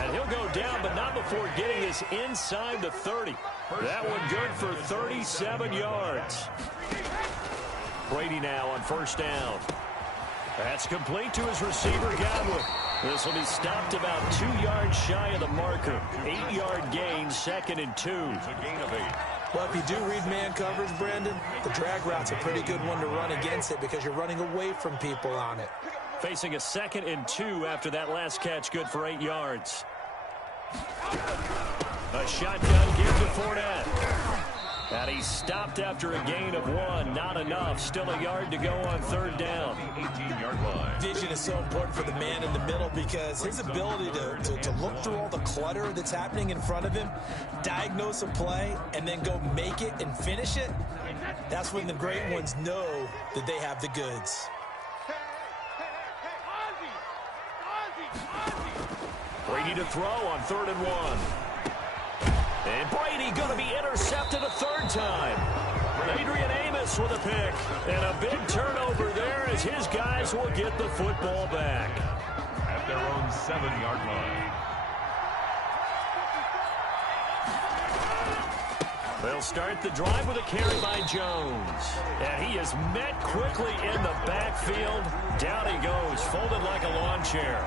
And he'll go down, but not before getting this inside the 30. That one good for 37 yards. Brady now on first down. That's complete to his receiver, Godwin. This will be stopped about 2 yards shy of the marker. 8-yard gain, 2nd and 2. It's a gain of 8. Well, if you do read man coverage, Brandon, the drag route's a pretty good one to run against it because you're running away from people on it. Facing a 2nd and 2 after that last catch, good for 8 yards. A shotgun give to Fournette. And he's stopped after a gain of 1. Not enough. Still a yard to go on third down. 18-yard line. Vision is so important for the man in the middle because his ability to look through all the clutter that's happening in front of him, diagnose a play, and then go make it and finish it, that's when the great ones know that they have the goods. Brady to throw on 3rd and 1. And Brady going to be intercepted a third time. Adrian Amos with a pick. And a big turnover there as his guys will get the football back. At their own 7-yard line. They'll start the drive with a carry by Jones. And he is met quickly in the backfield. Down he goes, folded like a lawn chair.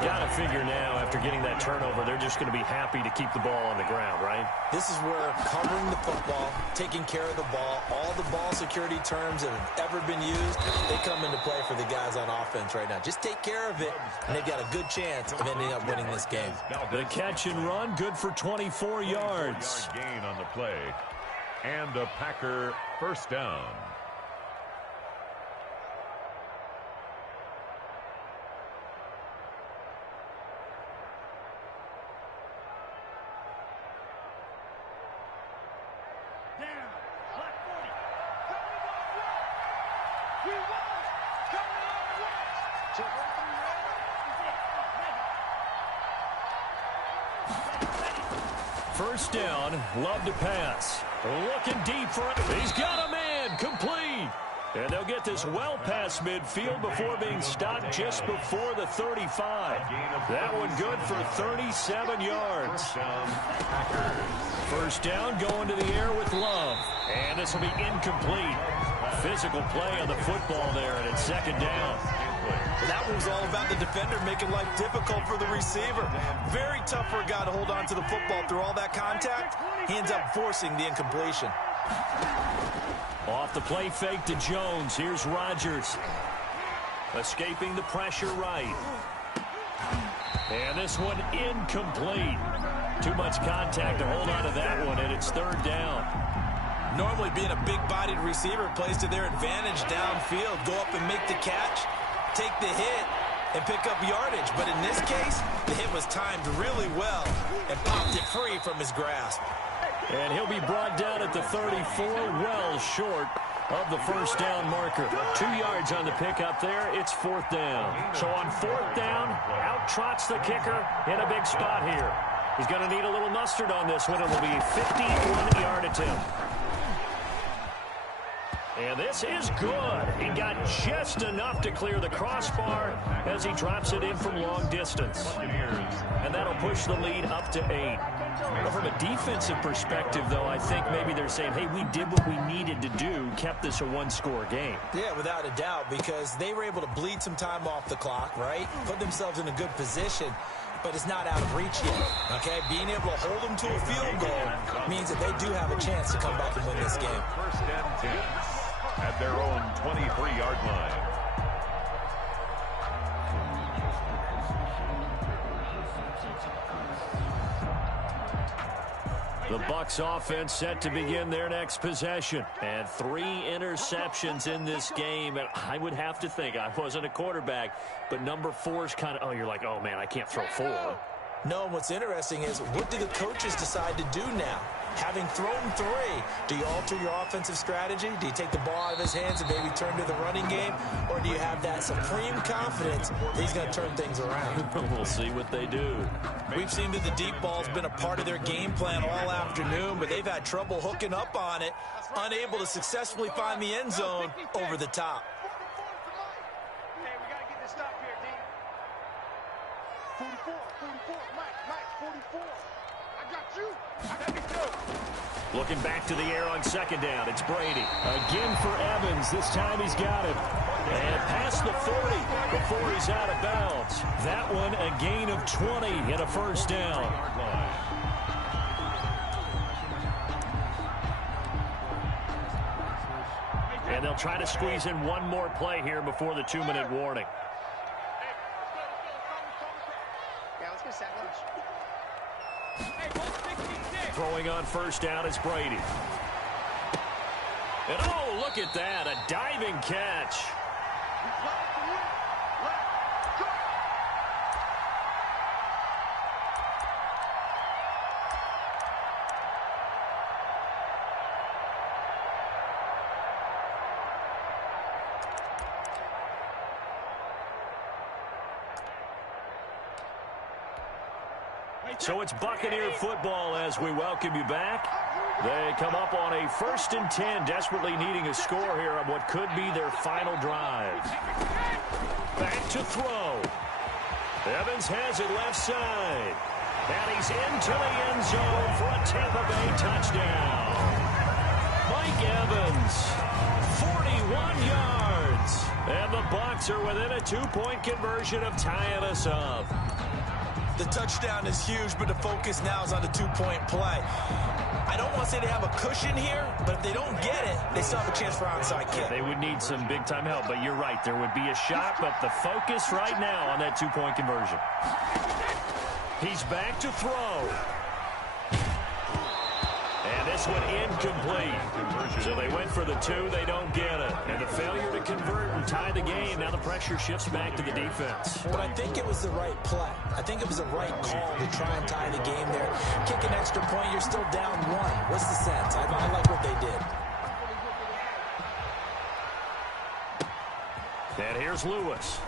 Got to figure now, after getting that turnover, they're just going to be happy to keep the ball on the ground, right? This is where covering the football, taking care of the ball, all the ball security terms that have ever been used, they come into play for the guys on offense right now. Just take care of it, and they've got a good chance of ending up winning this game. The catch and run, good for 24 yards. Gain on the play. And a Packer first down. First down, Love to pass. Looking deep for it. He's got a man, complete. And they'll get this well past midfield before being stopped just before the 35. That one good for 37 yards. First down going to the air with Love. And this will be incomplete. Physical play on the football there, and it's second down. That one was all about the defender making life difficult for the receiver. Very tough for a guy to hold on to the football through all that contact. He ends up forcing the incompletion. Off the play fake to Jones. Here's Rodgers. Escaping the pressure right. And this one incomplete. Too much contact to hold on to that one, and it's third down. Normally being a big-bodied receiver plays to their advantage downfield. Go up and make the catch, take the hit, and pick up yardage. But in this case, the hit was timed really well and popped it free from his grasp. And he'll be brought down at the 34, well short of the first down marker. 2 yards on the pickup there. It's fourth down. So on fourth down, out trots the kicker in a big spot here. He's going to need a little mustard on this one. It will be a 51-yard attempt. And this is good. He got just enough to clear the crossbar as he drops it in from long distance. And that'll push the lead up to 8. Well, from a defensive perspective, though, I think maybe they're saying, hey, we did what we needed to do, kept this a one-score game. Yeah, without a doubt, because they were able to bleed some time off the clock, right? Put themselves in a good position, but it's not out of reach yet, okay? Being able to hold them to a field goal means that they do have a chance to come back and win this game. First and 10 at their own 23-yard line. The Bucs offense set to begin their next possession. And 3 interceptions in this game. And I would have to think, I wasn't a quarterback, but number 4 is kind of, oh, you're like, oh, man, I can't throw 4. No, and what's interesting is, what do the coaches decide to do now? Having thrown 3, do you alter your offensive strategy? Do you take the ball out of his hands and maybe turn to the running game? Or do you have that supreme confidence that he's going to turn things around? We'll see what they do. We've seen that the deep ball's been a part of their game plan all afternoon, but they've had trouble hooking up on it, unable to successfully find the end zone over the top. Hey, we got to get this stop here, D. 44, Mike, 44. I got you. I got you too. Looking back to the air on second down. It's Brady. Again for Evans. This time he's got it. And past the 40 before he's out of bounds. That one a gain of 20 and a first down. And they'll try to squeeze in one more play here before the 2-minute warning. Yeah, let's get sack lunch. Throwing on first down is Brady. And oh, look at that, a diving catch. So it's Buccaneer football as we welcome you back. They come up on a 1st and 10, desperately needing a score here on what could be their final drive. Back to throw. Evans has it left side. And he's into the end zone for a Tampa Bay touchdown. Mike Evans, 41 yards. And the Bucs are within a 2-point conversion of tying us up. The touchdown is huge, but the focus now is on the 2-point play. I don't want to say they have a cushion here, but if they don't get it, they still have a chance for onside kick. They would need some big-time help, but you're right. There would be a shot, but the focus right now on that 2-point conversion. He's back to throw. And this one incomplete. So they went for the 2, they don't get it. And the failure to convert and tie the game, now the pressure shifts back to the defense. But I think it was the right play. I think it was the right call to try and tie the game there. Kick an extra point, you're still down 1. What's the sense? I like what they did. And here's Lewis.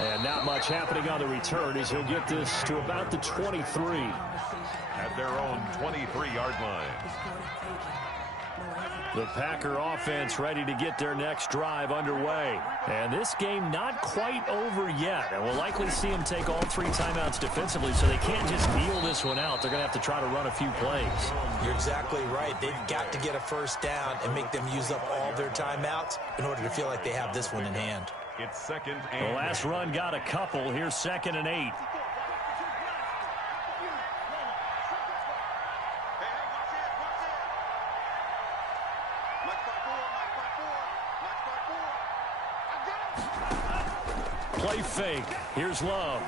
And not much happening on the return as he'll get this to about the 23. At their own 23-yard line. The Packer offense ready to get their next drive underway. And this game not quite over yet. And we'll likely see them take all 3 timeouts defensively, so they can't just kneel this one out. They're going to have to try to run a few plays. You're exactly right. They've got to get a first down and make them use up all their timeouts in order to feel like they have this one in hand. It's 2nd and The last run got a couple. Here's 2nd and 8. Play fake. Here's Love.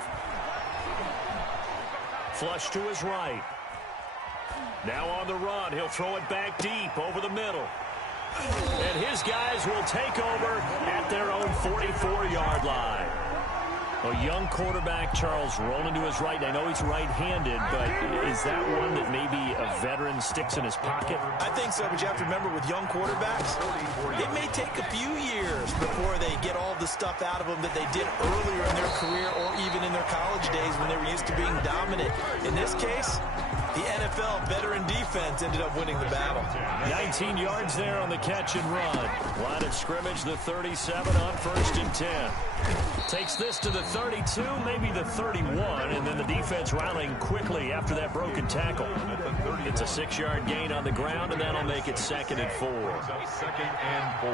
Flush to his right. Now on the run. He'll throw it back deep over the middle. And his guys will take over at their own 44-yard line. A young quarterback, Charles, rolling to his right. I know he's right-handed, but is that one that maybe a veteran sticks in his pocket? I think so, but you have to remember with young quarterbacks, it may take a few years before they get all the stuff out of them that they did earlier in their career or even in their college days when they were used to being dominant. In this case, the NFL veteran defense ended up winning the battle. 19 yards there on the catch and run. Line of scrimmage, the 37 on 1st and 10. Takes this to the 32, maybe the 31, and then the defense rallying quickly after that broken tackle. It's a 6-yard gain on the ground, and that'll make it 2nd and 4. 2nd and 4.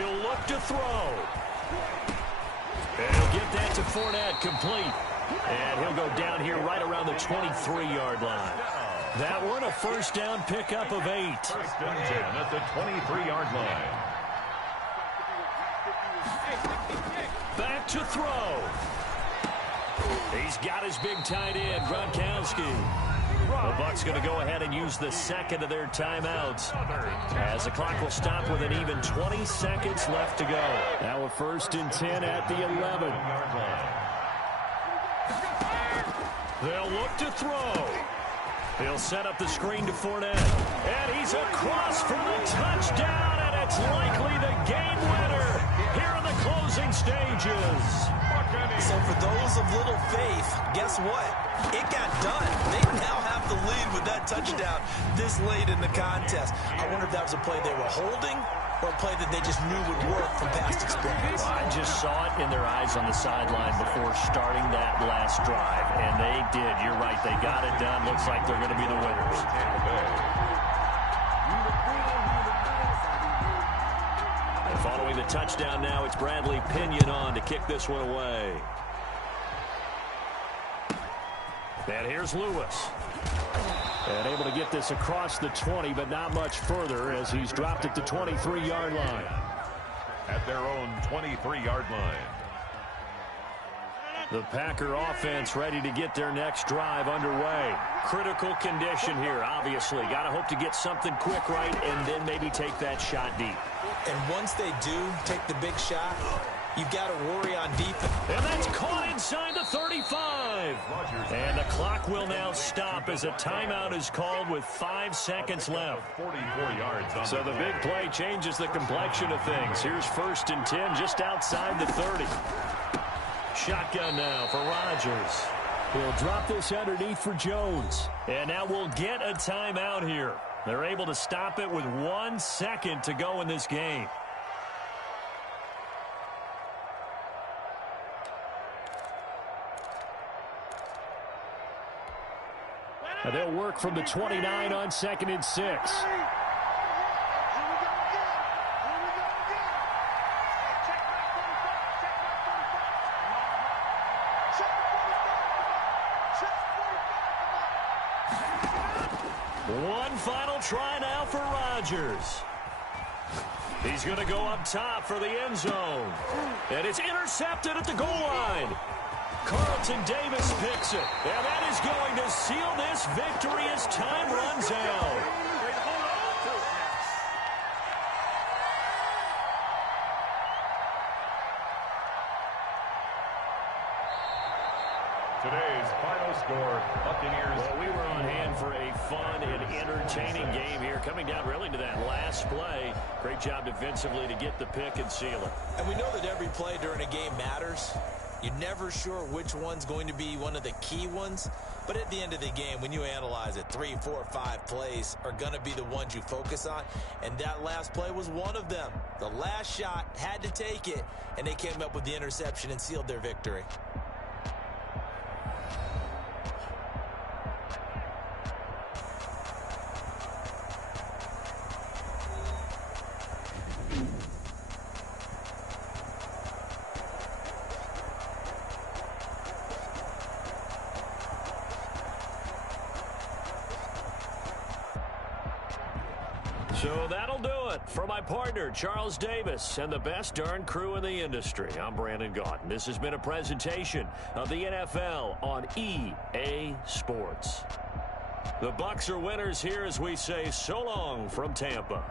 He'll look to throw. And he'll get that to Fournette complete. And he'll go down here right around the 23-yard line. That one a first down pickup of 8. 1st and 10 at the 23-yard line. Back to throw. He's got his big tight end, Gronkowski. The Bucs going to go ahead and use the 2nd of their timeouts as the clock will stop with an even 20 seconds left to go. Now a 1st and 10 at the 11. They'll look to throw. He'll set up the screen to Fournette. And he's across for the touchdown, and it's likely the game winner here in the closing stages. So for those of little faith, guess what? It got done. They now have the lead with that touchdown this late in the contest. I wonder if that was a play they were holding or a play that they just knew would work from past experience. I just saw it in their eyes on the sideline before starting that last drive, and they did. You're right. They got it done. Looks like they're going to be the winners. And following the touchdown now, it's Bradley Pinion on to kick this one away. And here's Lewis. And able to get this across the 20, but not much further as he's dropped it to 23-yard line. At their own 23-yard line. The Packer offense ready to get their next drive underway. Critical condition here, obviously. Got to hope to get something quick right and then maybe take that shot deep. And once they do take the big shot, you've got to worry on defense. And that's caught inside the 35. And the clock will now stop as a timeout is called with 5 seconds left. 44 yards. So the big play changes the complexion of things. Here's 1st and 10 just outside the 30. Shotgun now for Rodgers. He'll drop this underneath for Jones. And now we'll get a timeout here. They're able to stop it with 1 second to go in this game. And they'll work from the 29 on 2nd and 6. One final try now for Rodgers. He's going to go up top for the end zone. And it's intercepted at the goal line. Carlton Davis picks it. And that is going to seal this victory as time runs out. Today's final score, Buccaneers. Well, we were on hand for a fun and entertaining game here. Coming down really to that last play. Great job defensively to get the pick and seal it. And we know that every play during a game matters. You're never sure which one's going to be one of the key ones. But at the end of the game, when you analyze it, 3, 4, 5 plays are going to be the ones you focus on. And that last play was one of them. The last shot had to take it, and they came up with the interception and sealed their victory. So that'll do it for my partner, Charles Davis, and the best darn crew in the industry. I'm Brandon Gaudin. This has been a presentation of the NFL on EA Sports. The Bucs are winners here as we say so long from Tampa.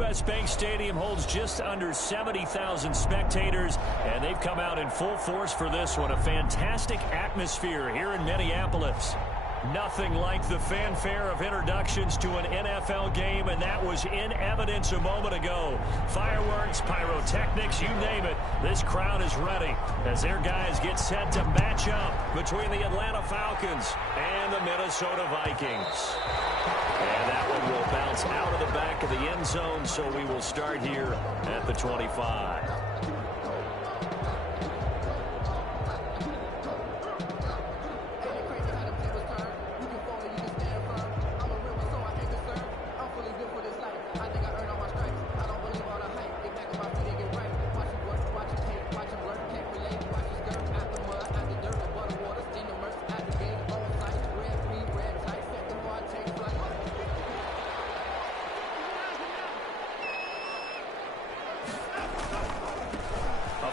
U.S. Bank Stadium holds just under 70,000 spectators, and they've come out in full force for this one. A fantastic atmosphere here in Minneapolis. Nothing like the fanfare of introductions to an NFL game, and that was in evidence a moment ago. Fireworks, pyrotechnics, you name it. This crowd is ready as their guys get set to match up between the Atlanta Falcons and the Minnesota Vikings. And that one will bounce out of the back of the end zone, so we will start here at the 25.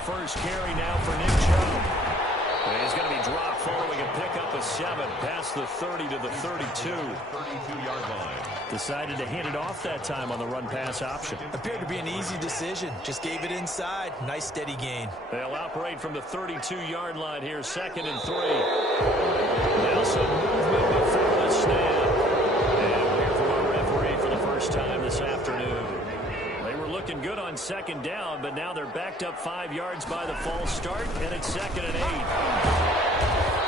First carry now for Nick Chubb. And he's going to be dropped following a pickup of 7 past the 30 to the 32. 32-yard line. Decided to hand it off that time on the run-pass option. Appeared to be an easy decision. Just gave it inside. Nice steady gain. They'll operate from the 32-yard line here, 2nd and 3. Now some movement before the snap. And we'll hear from our referee for the first time this afternoon. Looking good on 2nd down, but now they're backed up 5 yards by the false start, and it's 2nd and 8.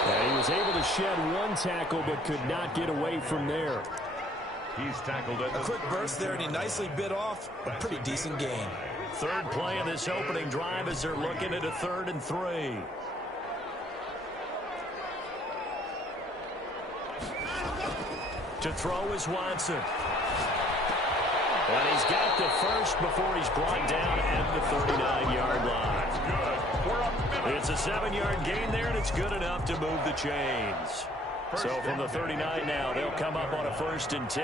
And he was able to shed one tackle, but could not get away from there. He's tackled it. A quick burst there, and he nicely bit off a pretty decent gain. Third play of this opening drive as they're looking at a 3rd and 3. To throw is Watson. And he's got the first before he's brought down at the 39-yard line. It's a 7-yard gain there, and it's good enough to move the chains. So from the 39 now, they'll come up on a 1st and 10.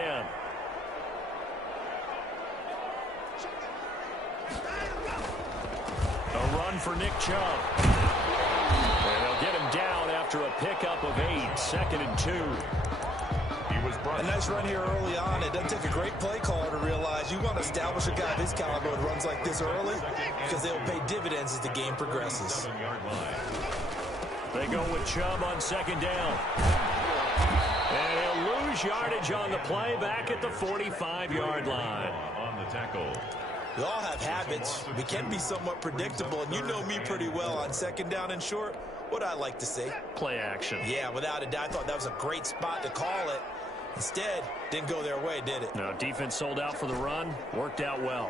A run for Nick Chubb. And they'll get him down after a pickup of 8, 2nd and 2. A nice run here early on. It doesn't take a great play caller to realize you want to establish a guy of his caliber who runs like this early because they'll pay dividends as the game progresses. They go with Chubb on 2nd down. And he'll lose yardage on the play back at the 45-yard line. On the tackle. We all have habits. We can be somewhat predictable, and you know me pretty well on 2nd down and short. What I like to say? Play action. Yeah, without a doubt. I thought that was a great spot to call it. Instead, didn't go their way, did it? No, defense sold out for the run. Worked out well.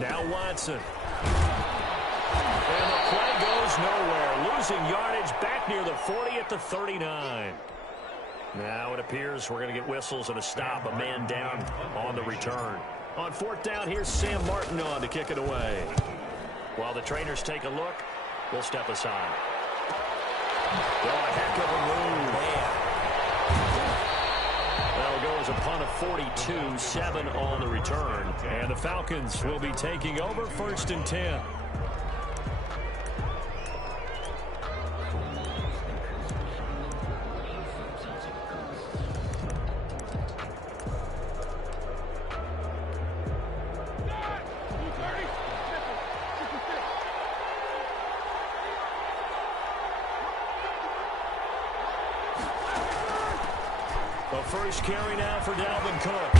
Now Watson. And the play goes nowhere. Losing yardage back near the 40 at the 39. Now it appears we're going to get whistles and a stop. A man down on the return. On 4th down, here's Sam Martin on to kick it away. While the trainers take a look, we'll step aside. Oh, a heck of a move. That'll go as a punt of 42, 7 on the return. And the Falcons will be taking over 1st and 10. First carry now for Dalvin Cook.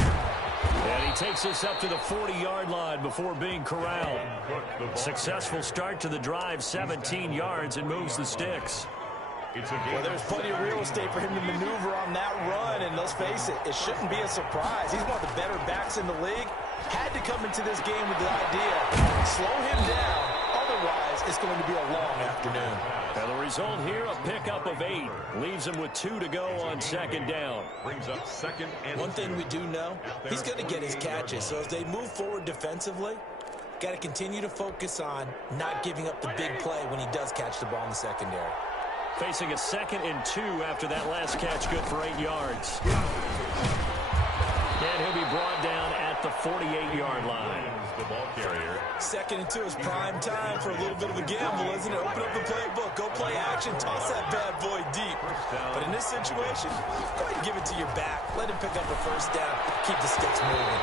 And he takes this up to the 40-yard line before being corralled. Successful start to the drive, 17 yards, and moves the sticks. Well, there's plenty of real estate for him to maneuver on that run, and let's face it, it shouldn't be a surprise. He's one of the better backs in the league. Had to come into this game with the idea, slow him down, otherwise it's going to be a long afternoon. And the result here, a pickup of 8. Leaves him with 2 to go on 2nd down. Brings up 2nd and 2. One thing we do know, he's going to get his catches. So as they move forward defensively, got to continue to focus on not giving up the big play when he does catch the ball in the secondary. Facing a 2nd and 2 after that last catch, good for 8 yards. And he'll be brought down at the 48-yard line. The ball carrier. 2nd and 2 is prime time for a little bit of a gamble, isn't it? Open up the playbook, go play action, toss that bad boy deep. But in this situation, go ahead and give it to your back. Let him pick up a first down. Keep the sticks moving.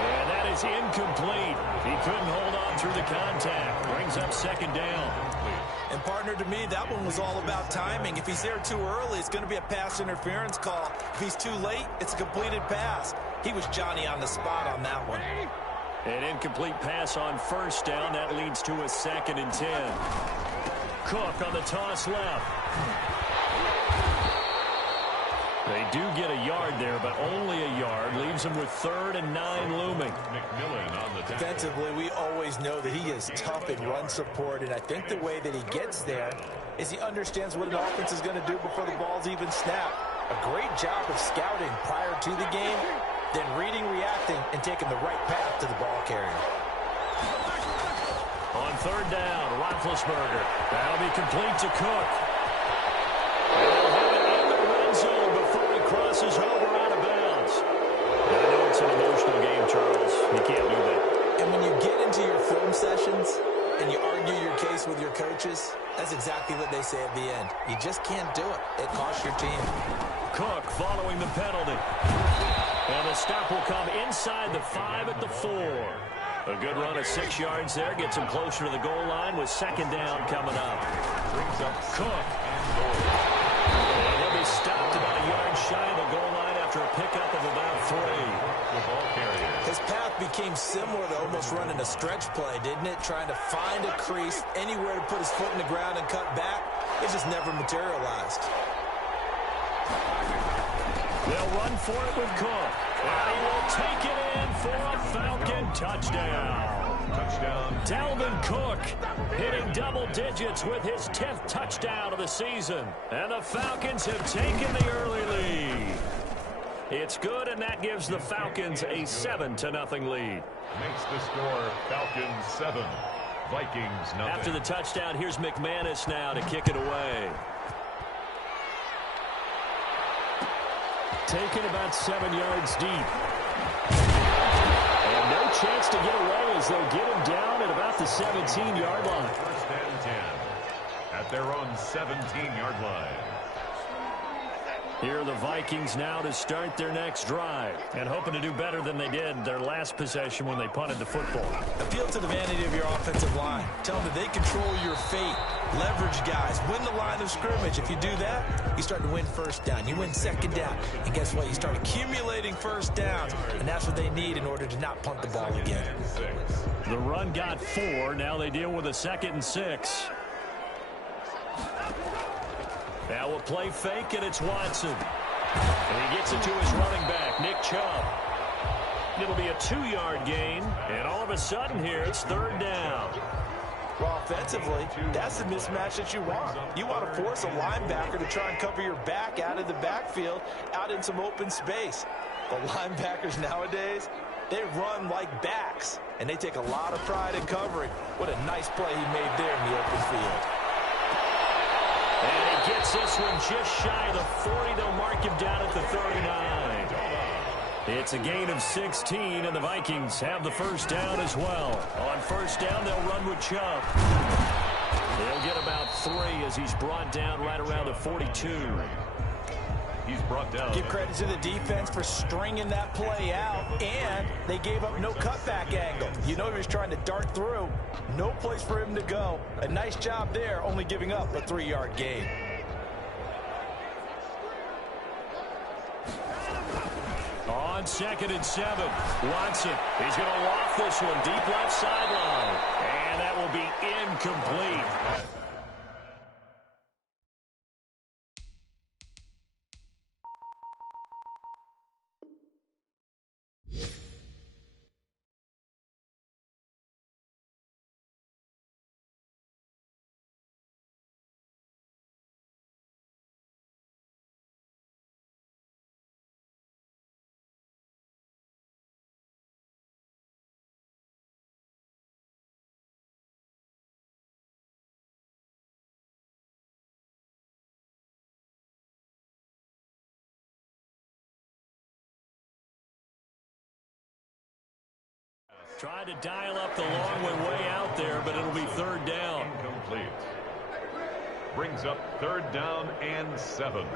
And that is incomplete. He couldn't hold on through the contact. Brings up 2nd down. And partner, to me, that one was all about timing. If he's there too early, it's going to be a pass interference call. If he's too late, it's a completed pass. He was Johnny on the spot on that one. An incomplete pass on 1st down. That leads to a 2nd and 10. Cook on the toss left. They do get a yard there, but only a yard. Leaves them with 3rd and 9 looming. McMillan on the tackle. Defensively, we always know that he is tough in run support, and I think the way that he gets there is he understands what an offense is going to do before the ball's even snapped. A great job of scouting prior to the game, then reading, reacting, and taking the right path to the ball carrier. On 3rd down, Roethlisberger. That'll be complete to Cook. And they'll have it in the red zone before he crosses over out of bounds. I know it's an emotional game, Charles. You can't do that. And when you get into your film sessions and you argue your case with your coaches, that's exactly what they say at the end. You just can't do it. It costs your team. Cook following the penalty. And the stop will come inside the 5 at the 4. A good run of 6 yards there. Gets him closer to the goal line with 2nd down coming up. Brings up Cook. And he'll be stopped about a yard shy of the goal line after a pickup of about 3. the ball carrier. His path became similar to almost running a stretch play, didn't it? Trying to find a crease, anywhere to put his foot in the ground and cut back. It just never materialized. They'll run for it with Cook. And he will take it in for a Falcon touchdown. Touchdown. Dalvin Cook hitting double digits with his 10th touchdown of the season. And the Falcons have taken the early lead. It's good, and that gives the Falcons a 7-0 lead. Makes the score Falcons 7, Vikings 0. After the touchdown, here's McManus now to kick it away. Taken about 7 yards deep. And no chance to get away as they'll get him down at about the 17-yard line. First and 10 at their own 17-yard line. Here are the Vikings now to start their next drive, and hoping to do better than they did their last possession when they punted the football. Appeal to the vanity of your offensive line. Tell them that they control your fate. Leverage guys. Win the line of scrimmage. If you do that, you start to win first down. You win second down. And guess what? You start accumulating first downs, and that's what they need in order to not punt the ball again. The run got 4. Now they deal with a 2nd and 6. Now we'll play fake, and it's Watson. And he gets it to his running back, Nick Chubb. It'll be a 2-yard gain, and all of a sudden here, it's 3rd down. Well, offensively, that's the mismatch that you want. You want to force a linebacker to try and cover your back out of the backfield, out in some open space. But linebackers nowadays, they run like backs, and they take a lot of pride in covering. What a nice play he made there in the open field. And he gets this one just shy of the 40. They'll mark him down at the 39. It's a gain of 16, and the Vikings have the first down as well. On first down, they'll run with Chubb. They'll get about 3 as he's brought down right around the 42. He's brought down. Give credit to the defense for stringing that play out, and they gave up no cutback angle. You know he was trying to dart through. No place for him to go. A nice job there, only giving up a 3-yard gain. On 2nd and 7, Watson. He's going to loft this one deep left sideline. And that will be incomplete. Tried to dial up the long way out there, but it'll be third down. Incomplete. Brings up third down and 7.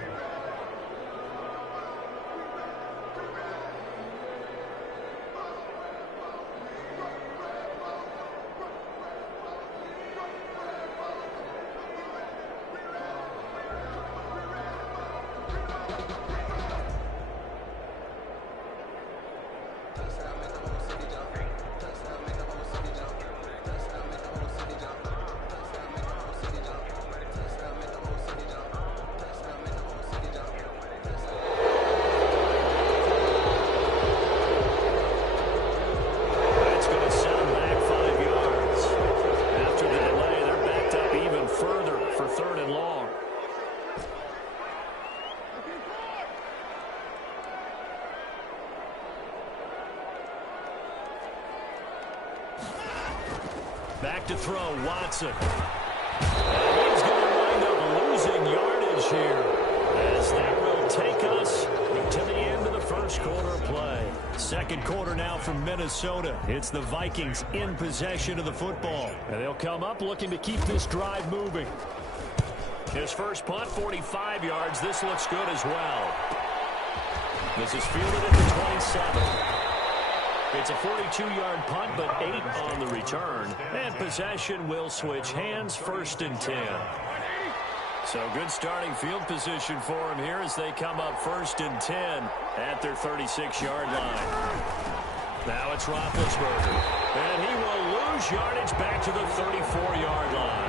Back to throw, Watson. And he's going to wind up losing yardage here, as that will take us to the end of the first quarter of play. Second quarter now from Minnesota. It's the Vikings in possession of the football. And they'll come up looking to keep this drive moving. His first punt, 45 yards. This looks good as well. This is fielded at the 27. It's a 42-yard punt, but 8 on the return. And possession will switch hands, 1st and 10. So good starting field position for him here as they come up 1st and 10 at their 36-yard line. Now it's Roethlisberger. And he will lose yardage back to the 34-yard line.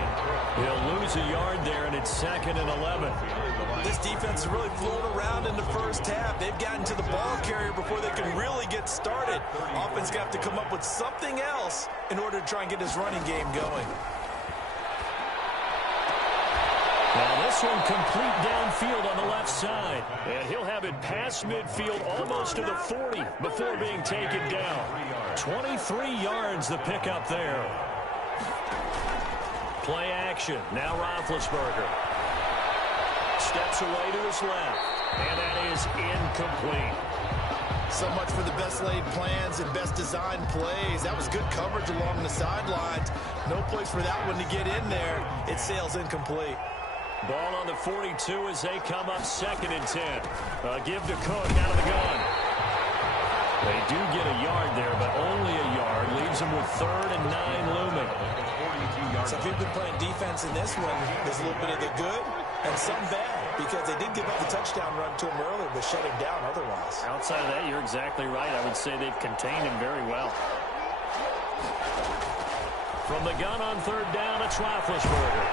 He'll lose a yard there, and it's 2nd and 11. This defense is really floating around in the first half. They've gotten to the ball carrier before they can really get started. Offense got to come up with something else in order to try and get his running game going. Now this one complete downfield on the left side. And he'll have it past midfield almost to the 40 before being taken down. 23 yards the pickup there. Play action. Now Roethlisberger. Steps away to his left. And that is incomplete. So much for the best laid plans and best designed plays. That was good coverage along the sidelines. No place for that one to get in there. It sails incomplete. Ball on the 42 as they come up 2nd and 10. Give to Cook out of the gun. They do get a yard there, but only a yard. Leaves them with 3rd and 9 looming. So if you've been playing defense in this one, there's a little bit of the good and some bad, because they did give up the touchdown run to him earlier, but shut him down otherwise. Outside of that, you're exactly right. I would say they've contained him very well. From the gun on 3rd down, it's Roethlisberger.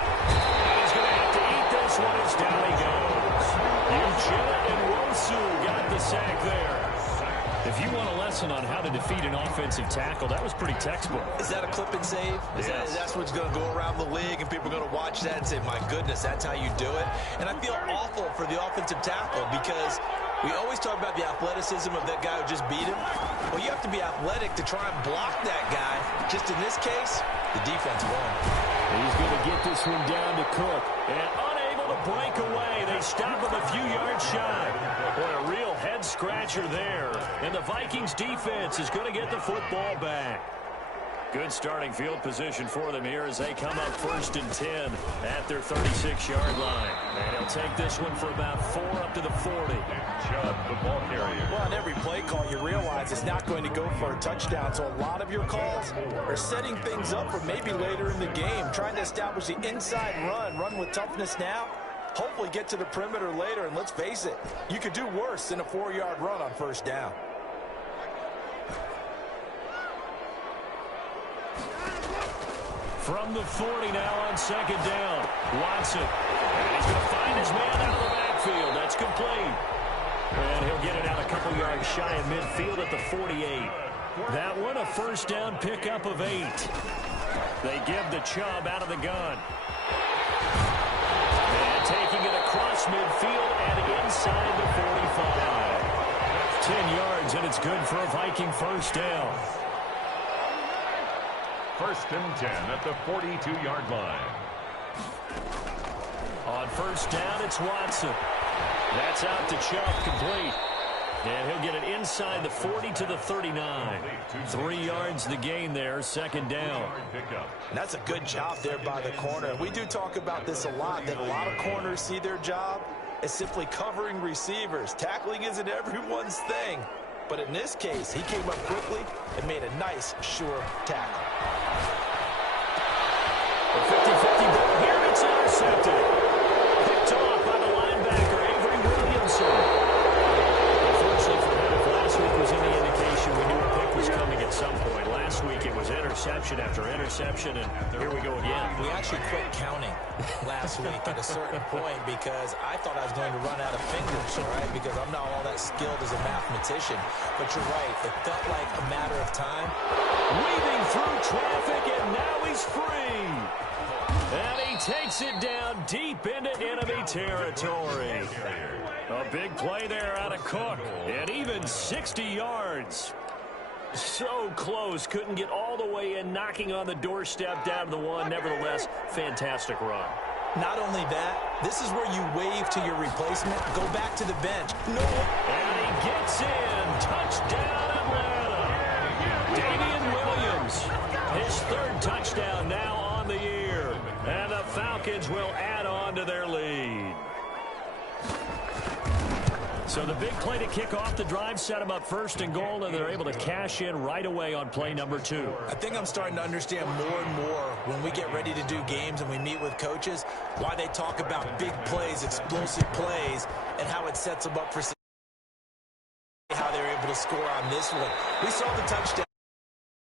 He's going to have to eat this one as down he goes. Uchenna Nwosu got the sack there. If you want a lesson on how to defeat an offensive tackle, that was pretty textbook. Is that a clip and save? That's what's going to go around the league, and people are going to watch that and say, my goodness, that's how you do it. And I feel awful for the offensive tackle, because we always talk about the athleticism of that guy who just beat him. Well, you have to be athletic to try and block that guy. Just in this case, the defense won. He's going to get this one down to Cook. And unable to break away. They stop him a few yards shy. Boy, a real head-scratcher there. And the Vikings defense is going to get the football back. Good starting field position for them here as they come up 1st and 10 at their 36-yard line. And he'll take this one for about 4 up to the 40. Chubb, the ball carrier. Well, on every play call, you realize it's not going to go for a touchdown. So a lot of your calls are setting things up for maybe later in the game, trying to establish the inside run with toughness now. Hopefully get to the perimeter later, and let's face it, you could do worse than a 4-yard run on 1st down. From the 40 now on 2nd down. Watson. And he's going to find his man out of the backfield. That's complete. And he'll get it out a couple yards shy of midfield at the 48. That one a 1st down pickup of 8. They give the Chubb out of the gun. And taking it across midfield and inside the 45. 10 yards, and it's good for a Viking 1st down. 1st and 10 at the 42-yard line. On 1st down, it's Watson. That's out to Chubb, complete. And he'll get it inside the 40 to the 39. 3 yards the gain there, second down. And that's a good job there by the corner. We do talk about this a lot, that a lot of corners see their job as simply covering receivers. Tackling isn't everyone's thing. But in this case, he came up quickly and made a nice, sure tackle. A 50-50 ball here, and it's intercepted. Picked off by the linebacker, Avery Williamson. Unfortunately for him, if last week was any indication, we knew a pick was coming at some point. Last week it was interception after interception, and here we go again. We actually quit counting last week at a certain point because I thought I was going to run out of fingers, right? Because I'm not all that skilled as a mathematician. But you're right, it felt like a matter of time. Weaving through traffic, and now he's free. And he takes it down deep into enemy territory. A big play there out of Cook, and even 60 yards. So close, couldn't get all the way in, knocking on the doorstep down to the one. Nevertheless, fantastic run. Not only that, this is where you wave to your replacement, go back to the bench. No. And he gets in. Touchdown, Atlanta. Damian Williams, his third touchdown now on the year. And the Falcons will add on to their lead. So the big play to kick off the drive set them up first and goal, and they're able to cash in right away on play number 2. I think I'm starting to understand more and more when we get ready to do games and we meet with coaches, why they talk about big plays, explosive plays, and how it sets them up for how they're able to score on this one. We saw the touchdown.